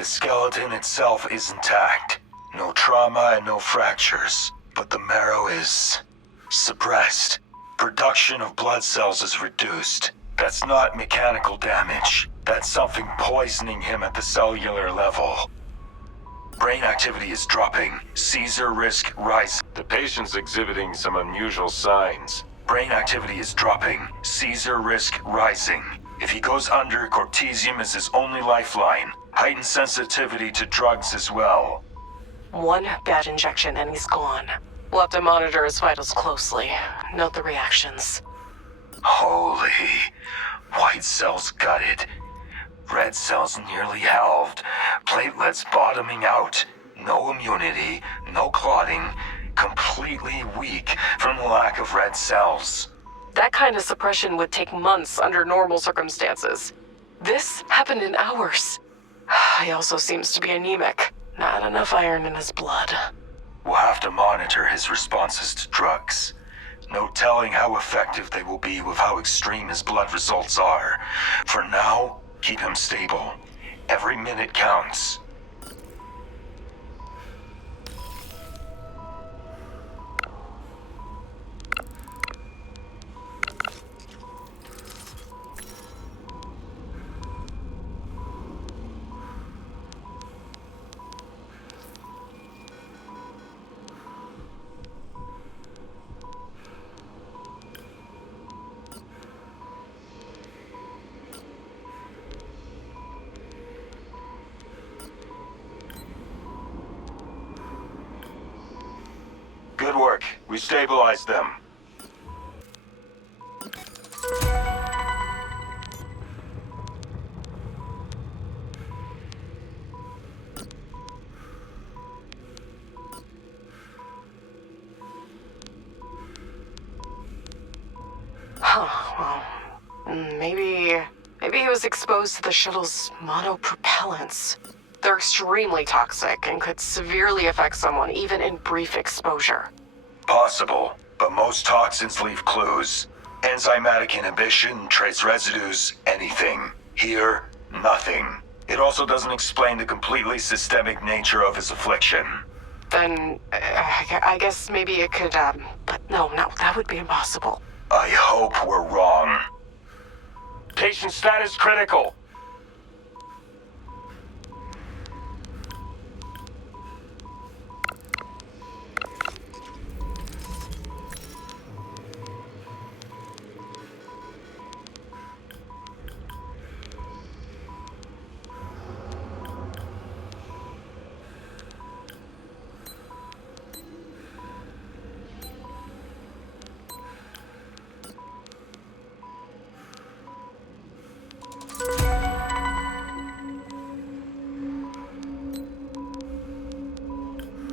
The skeleton itself is intact. No trauma and no fractures. But the marrow is suppressed. Production of blood cells is reduced. That's not mechanical damage. That's something poisoning him at the cellular level. Brain activity is dropping. Seizure risk rising. The patient's exhibiting some unusual signs. Brain activity is dropping. Seizure risk rising. If he goes under, cortesium is his only lifeline. Heightened sensitivity to drugs as well. One bad injection and he's gone. We'll have to monitor his vitals closely. Note the reactions. Holy. White cells gutted. Red cells nearly halved. Platelets bottoming out. No immunity, no clotting. Completely weak from the lack of red cells. That kind of suppression would take months under normal circumstances. This happened in hours. He also seems to be anemic. Not enough iron in his blood. We'll have to monitor his responses to drugs. No telling how effective they will be with how extreme his blood results are. For now, keep him stable. Every minute counts. Good work. We stabilized them. Maybe he was exposed to the shuttle's monopropellants. They're extremely toxic and could severely affect someone even in brief exposure. Possible, but most toxins leave clues. Enzymatic inhibition, trace residues, anything. Here, nothing. It also doesn't explain the completely systemic nature of his affliction. Then, I guess maybe it could, but no, that would be impossible. I hope we're wrong. Patient status critical.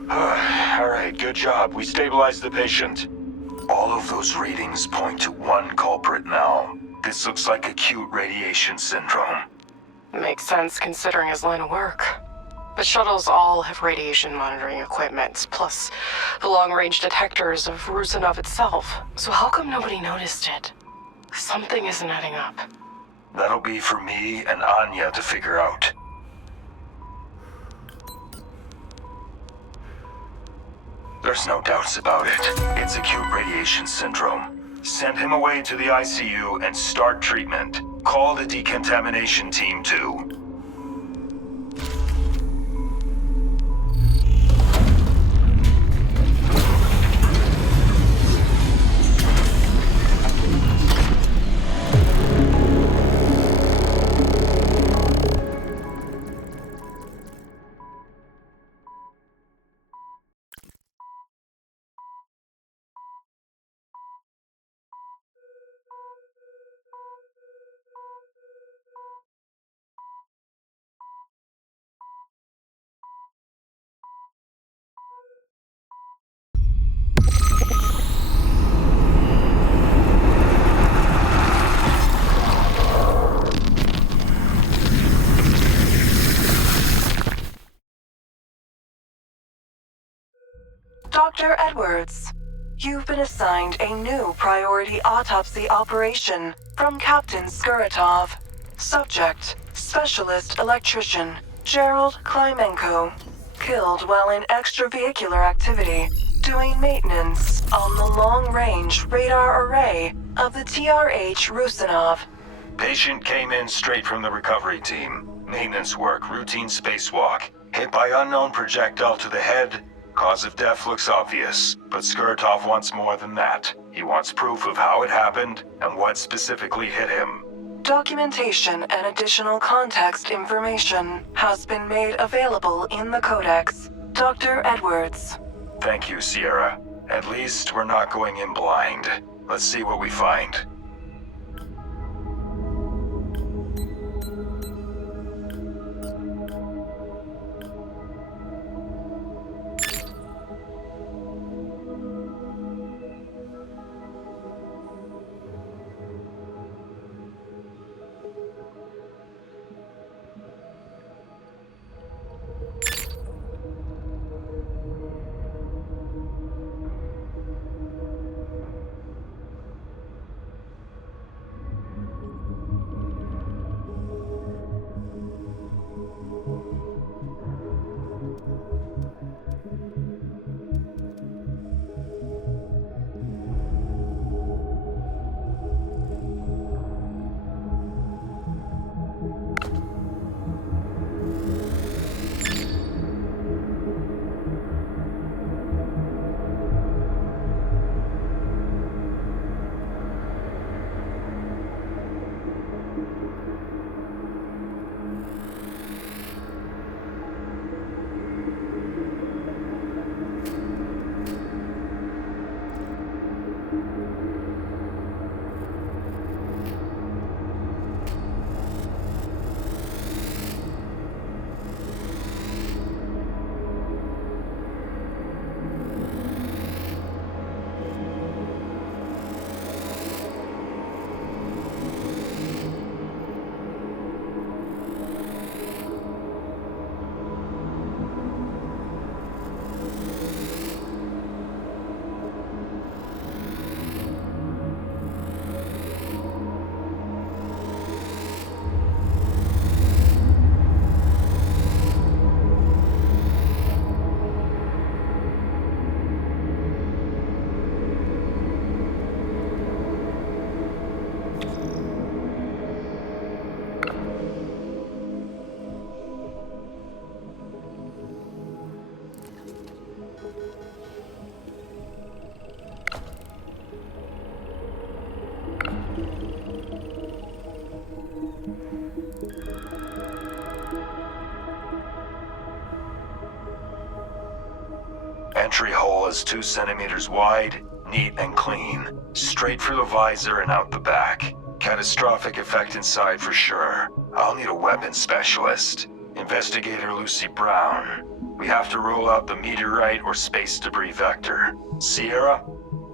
Alright, good job. We stabilized the patient. All of those readings point to one culprit now. This looks like acute radiation syndrome. Makes sense considering his line of work. The shuttles all have radiation monitoring equipment, plus the long-range detectors of Rusanov itself. So how come nobody noticed it? Something isn't adding up. That'll be for me and Anya to figure out. There's no doubts about it. It's acute radiation syndrome. Send him away to the ICU and start treatment. Call the decontamination team too. Dr. Edwards, you've been assigned a new priority autopsy operation from Captain Skuratov. Subject, Specialist Electrician. Gerald Klimenko, killed while in extravehicular activity, doing maintenance on the long-range radar array of the TRH Rusanov. Patient came in straight from the recovery team. Maintenance work, routine spacewalk. Hit by unknown projectile to the head. Cause of death looks obvious, but Skuratov wants more than that. He wants proof of how it happened and what specifically hit him. Documentation and additional context information has been made available in the Codex. Dr. Edwards. Thank you, Sierra. At least we're not going in blind. Let's see what we find. Entry hole is 2 centimeters wide, neat and clean. Straight for the visor and out the back. Catastrophic effect inside for sure. I'll need a weapons specialist. Investigator Lucy Brown. We have to rule out the meteorite or space debris vector. Sierra?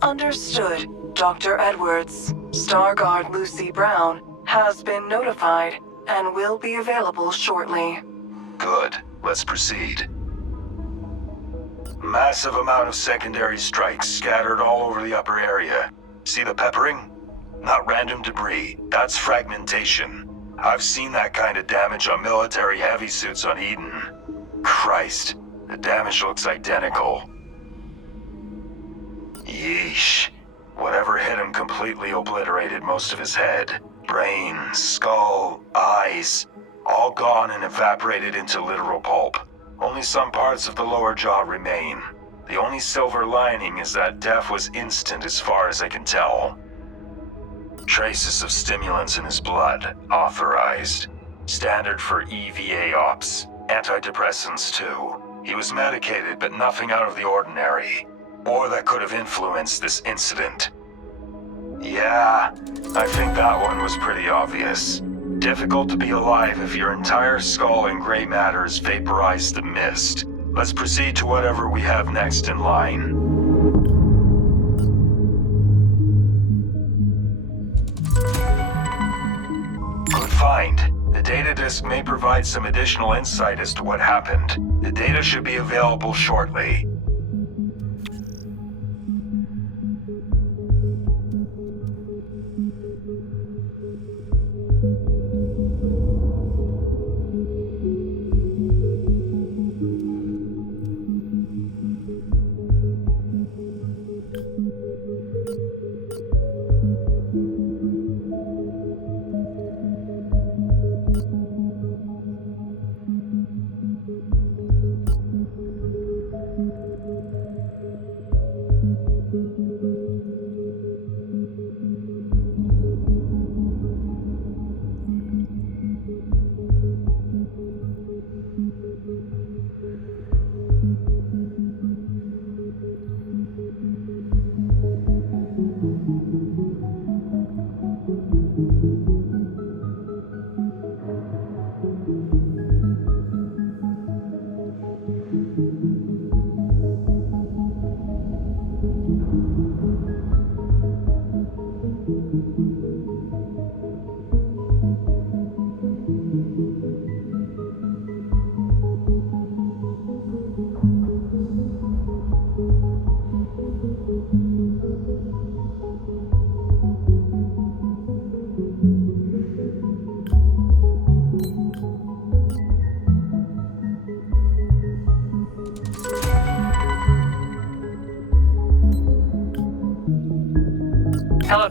Understood, Dr. Edwards. Starguard Lucy Brown has been notified and will be available shortly. Good. Let's proceed. Massive amount of secondary strikes scattered all over the upper area. See the peppering? Not random debris. That's fragmentation. I've seen that kind of damage on military heavy suits on Eden. Christ, the damage looks identical. Yeesh. Whatever hit him completely obliterated most of his head. Brain, skull, eyes, all gone and evaporated into literal pulp. Only some parts of the lower jaw remain. The only silver lining is that death was instant as far as I can tell. Traces of stimulants in his blood, authorized. Standard for EVA ops. Antidepressants too. He was medicated, but nothing out of the ordinary. Or that could have influenced this incident. Yeah, I think that one was pretty obvious. Difficult to be alive if your entire skull and gray matter is vaporized to mist. Let's proceed to whatever we have next in line. Good find. The data disk may provide some additional insight as to what happened. The data should be available shortly.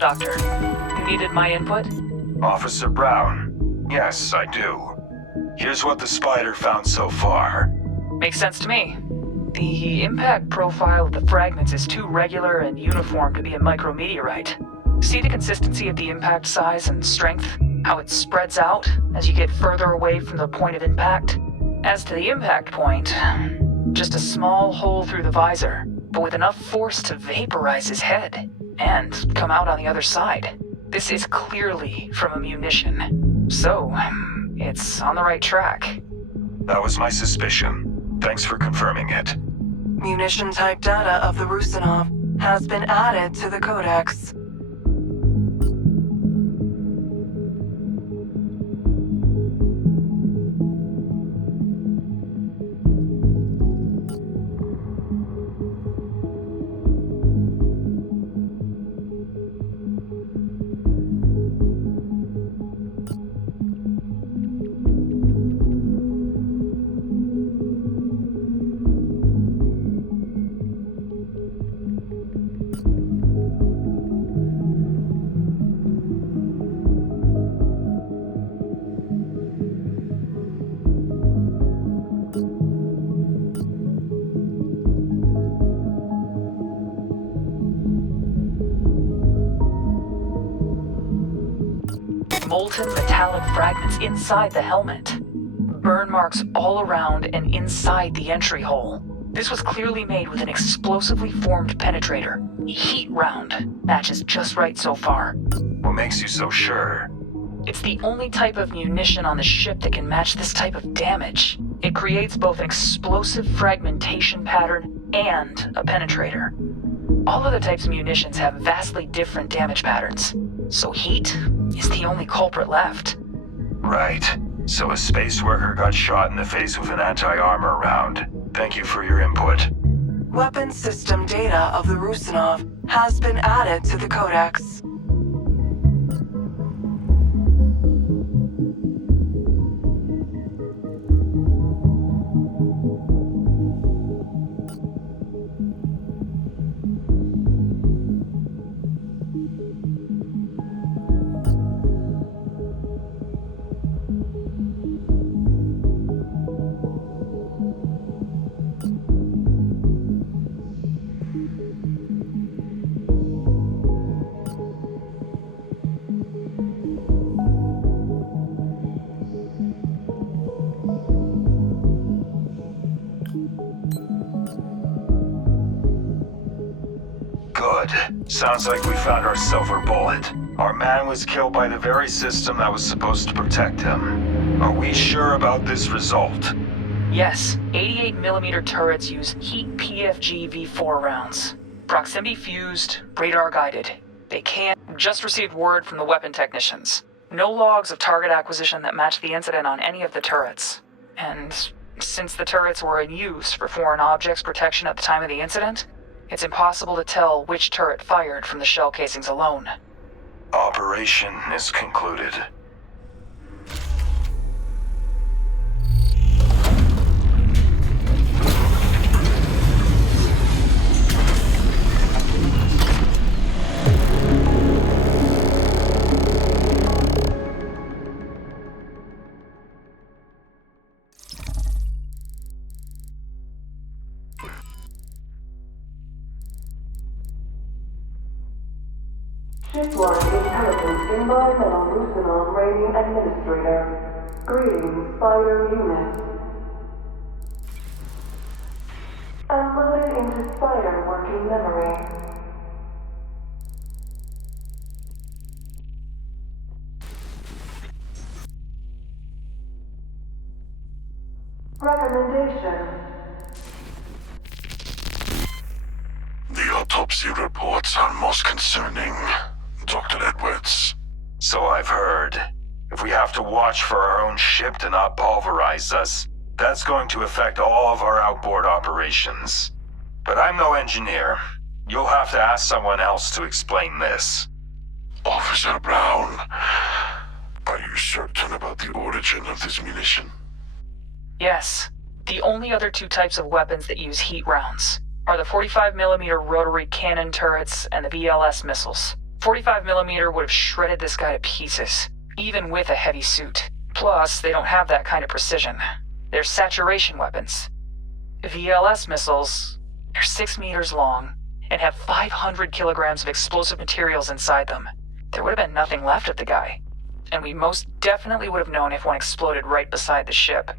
Doctor. You needed my input? Officer Brown. Yes, I do. Here's what the S.P.I.D.E.R found so far. Makes sense to me. The impact profile of the fragments is too regular and uniform to be a micrometeorite. See the consistency of the impact size and strength? How it spreads out as you get further away from the point of impact? As to the impact point, just a small hole through the visor, but with enough force to vaporize his head and come out on the other side. This is clearly from a munition, so it's on the right track. That was my suspicion. Thanks for confirming it. Munition type data of the Rusanov has been added to the codex. Molten metallic fragments inside the helmet. Burn marks all around and inside the entry hole. This was clearly made with an explosively formed penetrator. Heat round. Matches just right so far. What makes you so sure? It's the only type of munition on the ship that can match this type of damage. It creates both an explosive fragmentation pattern and a penetrator. All other types of munitions have vastly different damage patterns, so heat is the only culprit left. Right. So a space worker got shot in the face with an anti-armor round. Thank you for your input. Weapon system data of the Rusanov has been added to the codex. Good. Sounds like we found our silver bullet. Our man was killed by the very system that was supposed to protect him. Are we sure about this result? Yes, 88mm turrets use heat PFG V4 rounds. Proximity fused, radar guided. They can't. Just received word from the weapon technicians. No logs of target acquisition that match the incident on any of the turrets. And since the turrets were in use for foreign objects protection at the time of the incident, it's impossible to tell which turret fired from the shell casings alone. Operation is concluded. Shipwide Intelligence Environmental Rusanov Radio Administrator. Greetings, S.P.I.D.E.R unit. Unloaded into S.P.I.D.E.R working memory. Recommendation. The autopsy reports are most concerning, Dr. Edwards. So I've heard. If we have to watch for our own ship to not pulverize us, that's going to affect all of our outboard operations. But I'm no engineer. You'll have to ask someone else to explain this. Officer Brown, are you certain about the origin of this munition? Yes. The only other two types of weapons that use heat rounds are the 45mm rotary cannon turrets and the VLS missiles. 45mm would have shredded this guy to pieces, even with a heavy suit. Plus, they don't have that kind of precision. They're saturation weapons. VLS missiles, they're 6 meters long and have 500 kilograms of explosive materials inside them. There would have been nothing left of the guy, and we most definitely would have known if one exploded right beside the ship.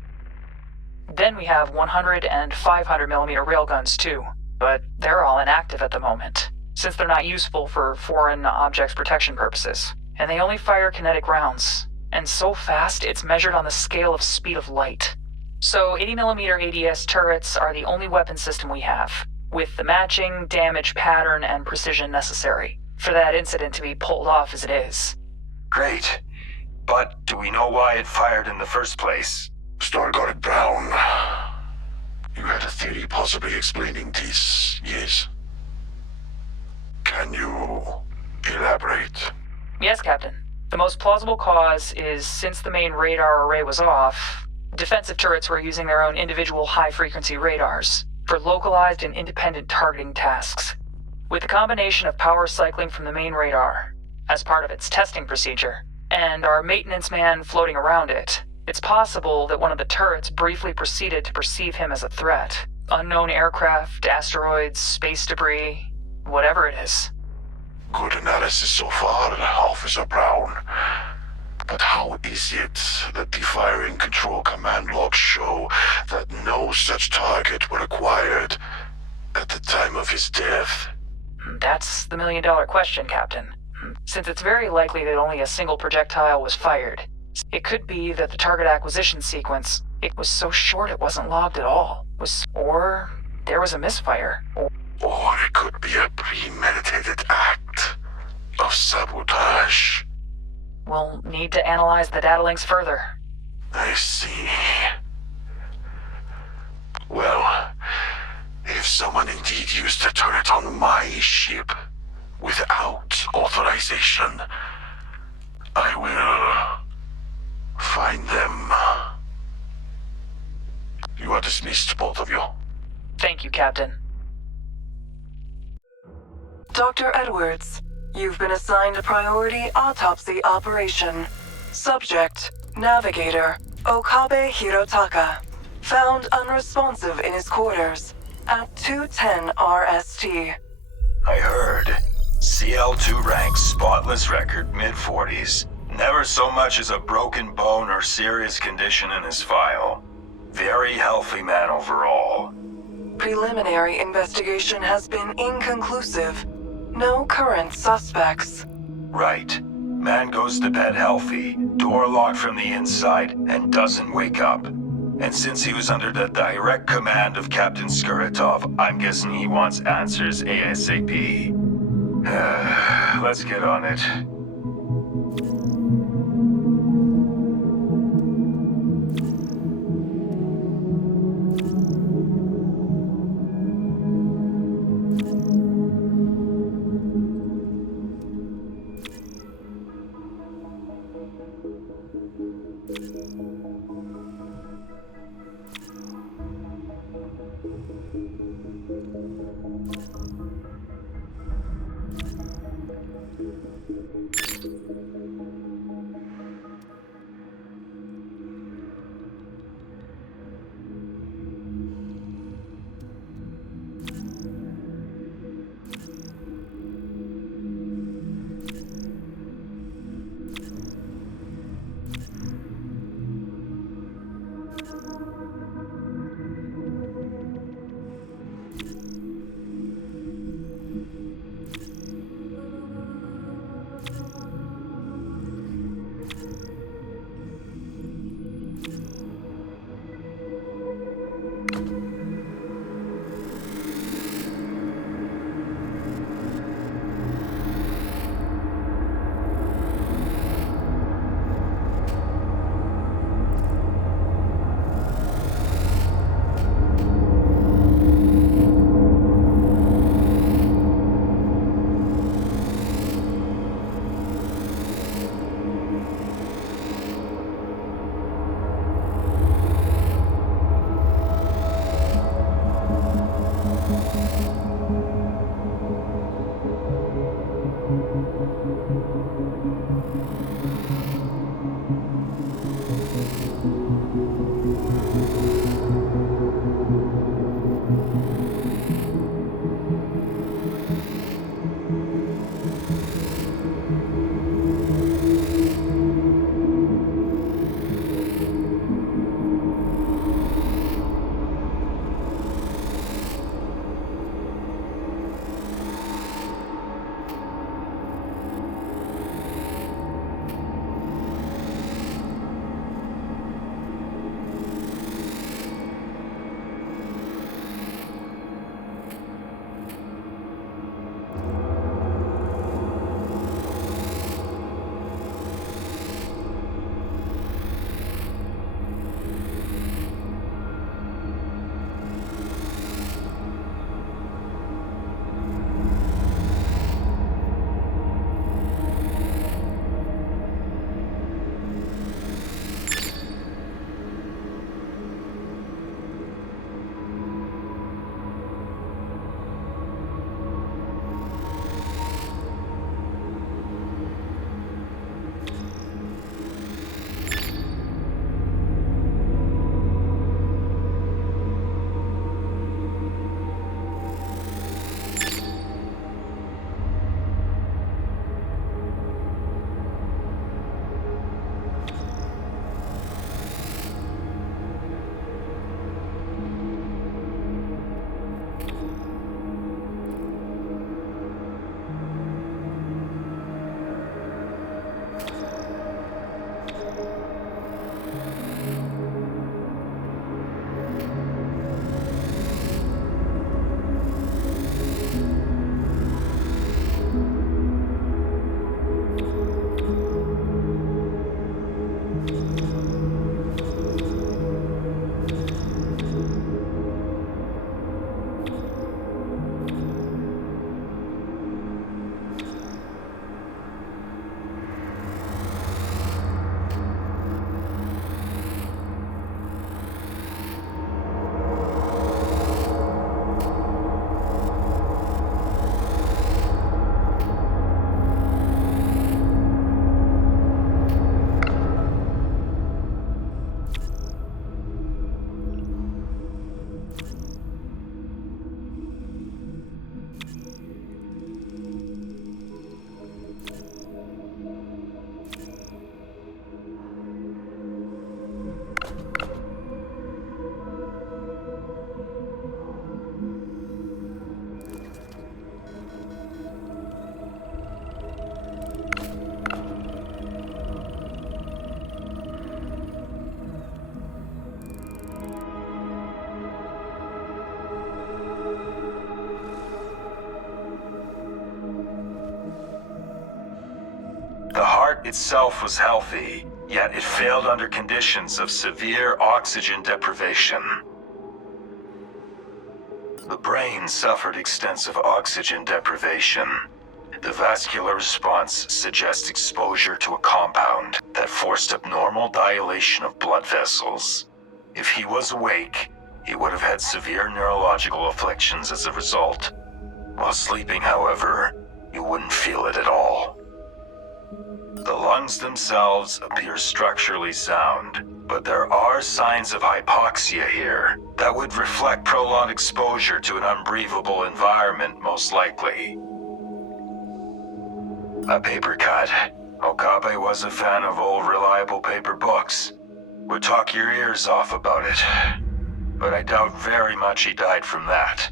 Then we have 100 and 500mm railguns too, but they're all inactive at the moment, since they're not useful for foreign objects protection purposes. And they only fire kinetic rounds, and so fast it's measured on the scale of speed of light. So 80mm ADS turrets are the only weapon system we have, with the matching damage pattern and precision necessary for that incident to be pulled off as it is. Great. But do we know why it fired in the first place? S.P.I.D.E.R got it down. You had a theory possibly explaining this, yes? Can you elaborate? Yes, Captain. The most plausible cause is since the main radar array was off, defensive turrets were using their own individual high-frequency radars for localized and independent targeting tasks. With the combination of power cycling from the main radar, as part of its testing procedure, and our maintenance man floating around it, it's possible that one of the turrets briefly proceeded to perceive him as a threat. Unknown aircraft, asteroids, space debris, whatever it is. Good analysis so far, Officer Brown. But how is it that the firing control command logs show that no such target were acquired at the time of his death? That's the million-dollar question, Captain. Since it's very likely that only a single projectile was fired, it could be that the target acquisition sequence, it was so short it wasn't logged at all. Or there was a misfire. Or it could be a premeditated act of sabotage. We'll need to analyze the data links further. I see. Well, if someone indeed used a turret on my ship without authorization, I will find them. You are dismissed, both of you. Thank you, Captain. Dr. Edwards, you've been assigned a priority autopsy operation. Subject, Navigator, Okabe Hirotaka. Found unresponsive in his quarters at 210 RST. I heard. CL2 rank, spotless record, mid-40s. Never so much as a broken bone or serious condition in his file. Very healthy man overall. Preliminary investigation has been inconclusive. No current suspects. Right. Man goes to bed healthy, door locked from the inside, and doesn't wake up. And since he was under the direct command of Captain Skuratov, I'm guessing he wants answers ASAP. Let's get on it. itself was healthy, yet it failed under conditions of severe oxygen deprivation. The brain suffered extensive oxygen deprivation. The vascular response suggests exposure to a compound that forced abnormal dilation of blood vessels. If he was awake, he would have had severe neurological afflictions as a result. While sleeping, however, you wouldn't feel it at all. The lungs themselves appear structurally sound, but there are signs of hypoxia here that would reflect prolonged exposure to an unbreathable environment, most likely. A paper cut. Okabe was a fan of old, reliable paper books. Would talk your ears off about it. But I doubt very much he died from that.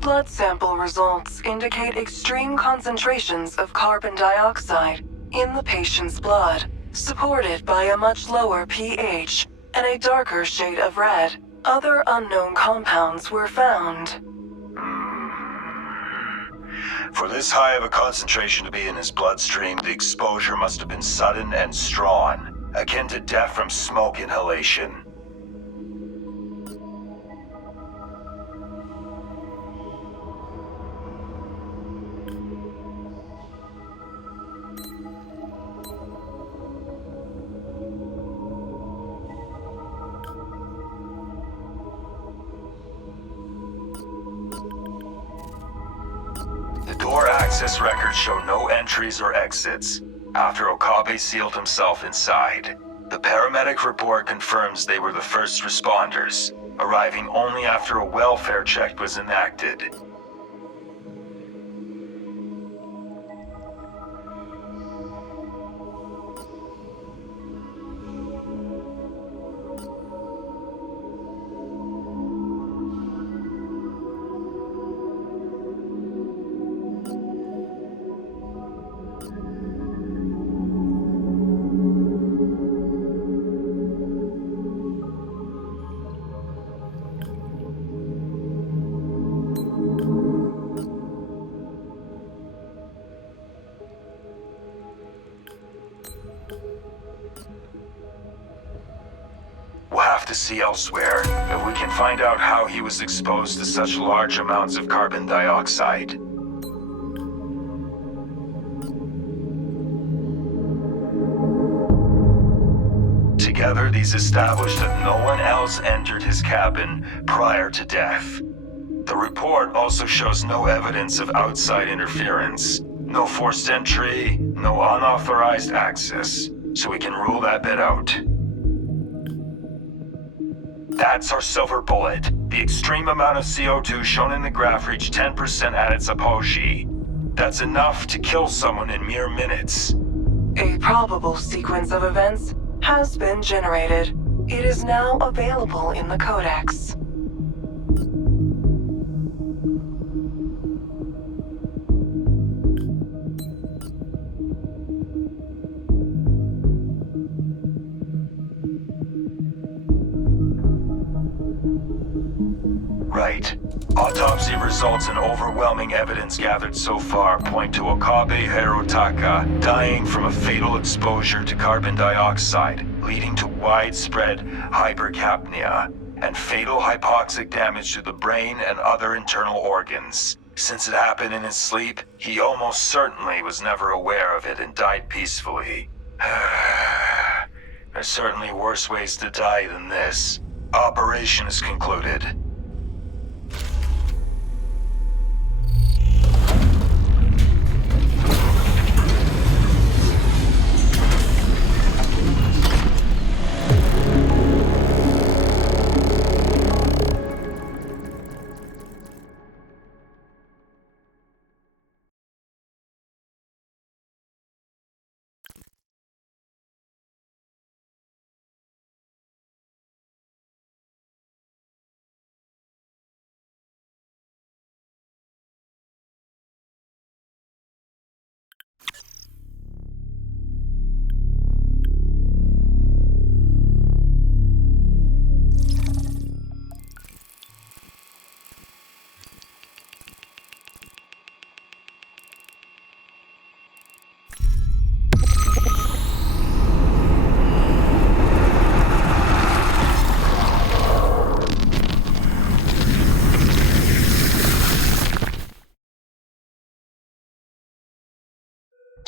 Blood sample results indicate extreme concentrations of carbon dioxide in the patient's blood, supported by a much lower pH and a darker shade of red. Other unknown compounds were found. For this high of a concentration to be in his bloodstream, the exposure must have been sudden and strong, akin to death from smoke inhalation. Door access records show no entries or exits after Okabe sealed himself inside. The paramedic report confirms they were the first responders, arriving only after a welfare check was enacted. We'll have to see elsewhere if we can find out how he was exposed to such large amounts of carbon dioxide. Together, these established that no one else entered his cabin prior to death. The report also shows no evidence of outside interference. No forced entry, no unauthorized access, so we can rule that bit out. That's our silver bullet. The extreme amount of CO2 shown in the graph reached 10% at its apogee. That's enough to kill someone in mere minutes. A probable sequence of events has been generated. It is now available in the Codex. Right. Autopsy results and overwhelming evidence gathered so far point to Okabe Hirotaka dying from a fatal exposure to carbon dioxide, leading to widespread hypercapnia and fatal hypoxic damage to the brain and other internal organs. Since it happened in his sleep, he almost certainly was never aware of it and died peacefully. There's certainly worse ways to die than this. Operation is concluded.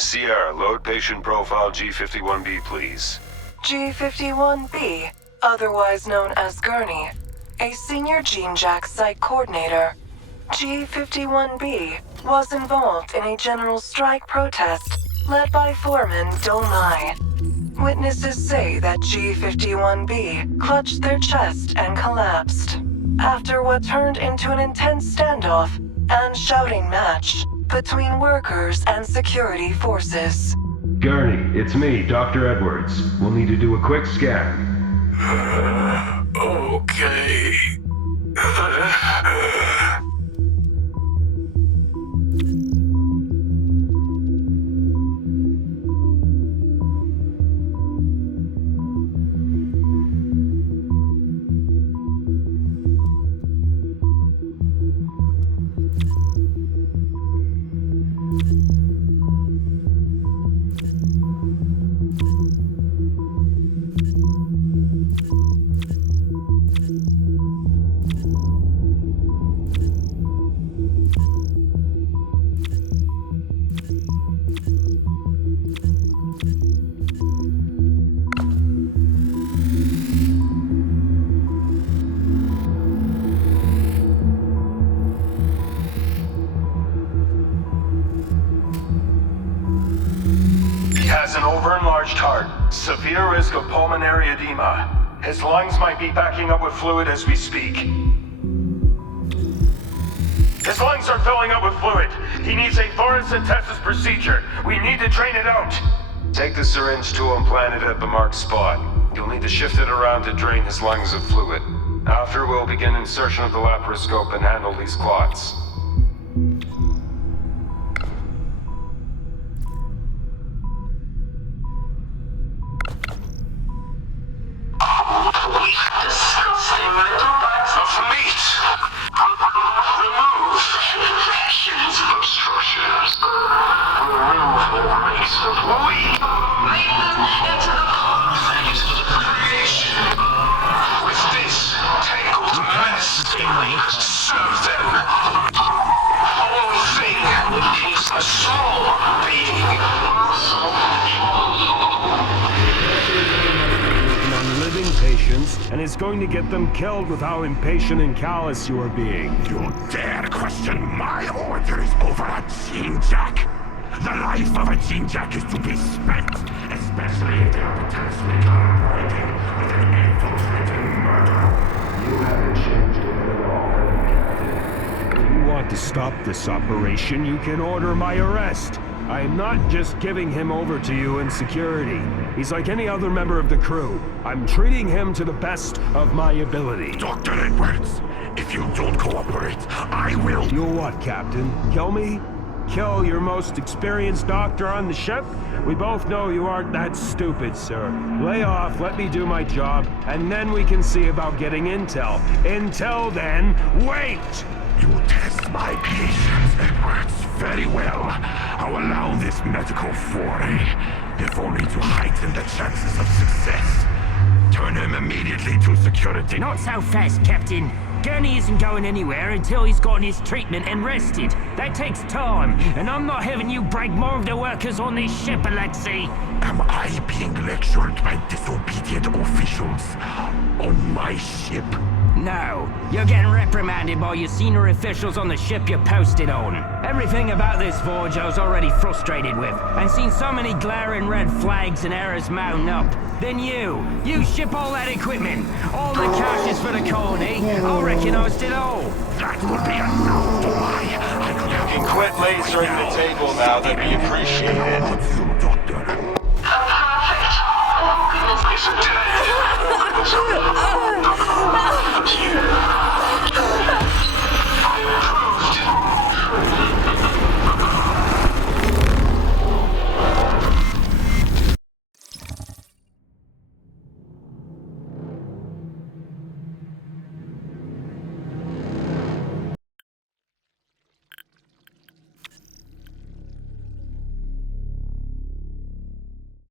Sierra, load patient profile G51B, please. G51B, otherwise known as Gurney, a senior Gene Jack site coordinator. G51B was involved in a general strike protest led by foreman Domai. Witnesses say that G51B clutched their chest and collapsed after what turned into an intense standoff and shouting match between workers and security forces. Gurney, it's me, Dr. Edwards. We'll need to do a quick scan. Okay. Has an overenlarged heart, severe risk of pulmonary edema. His lungs might be backing up with fluid as we speak. His lungs are filling up with fluid. He needs a thoracentesis procedure. We need to drain it out. Take the syringe tool and plant it at the marked spot. You'll need to shift it around to drain his lungs of fluid. After, we'll begin insertion of the laparoscope and handle these clots. Disgusting little bags of meat. Remove infections and obstructions. Remove what makes them weak. Make them into the perfect creation. With this tangled mess, serve them. Whole thing is a soul being. Living patients, and it's going to get them killed with how impatient and callous you are being. You dare question my orders over a Gene Jack? The life of a Gene Jack is to be spent, especially if they are potentially collaborating with an infiltrating murderer. You haven't changed a bit at all, have you, Captain? If you want to stop this operation, you can order my arrest. I am not just giving him over to you in security. He's like any other member of the crew. I'm treating him to the best of my ability. Dr. Edwards, if you don't cooperate, I will... You'll what, Captain? Kill me? Kill your most experienced doctor on the ship? We both know you aren't that stupid, sir. Lay off, let me do my job, and then we can see about getting intel. Until then, wait! You test my patience, Edwards. Very well. I'll allow this medical foray, if only to heighten the chances of success. Turn him immediately to security. Not so fast, Captain. Gurney isn't going anywhere until he's gotten his treatment and rested. That takes time, and I'm not having you break more of the workers on this ship, Alexei. Am I being lectured by disobedient officials on my ship? No, you're getting reprimanded by your senior officials on the ship you're posted on. Everything about this voyage I was already frustrated with, and seen so many glaring red flags and errors mounting up. Then you ship all that equipment, all the caches for the colony. I recognized it all. That would be enough to lie. You can quit lasering the table now, that'd be appreciated. A perfect organism is dead.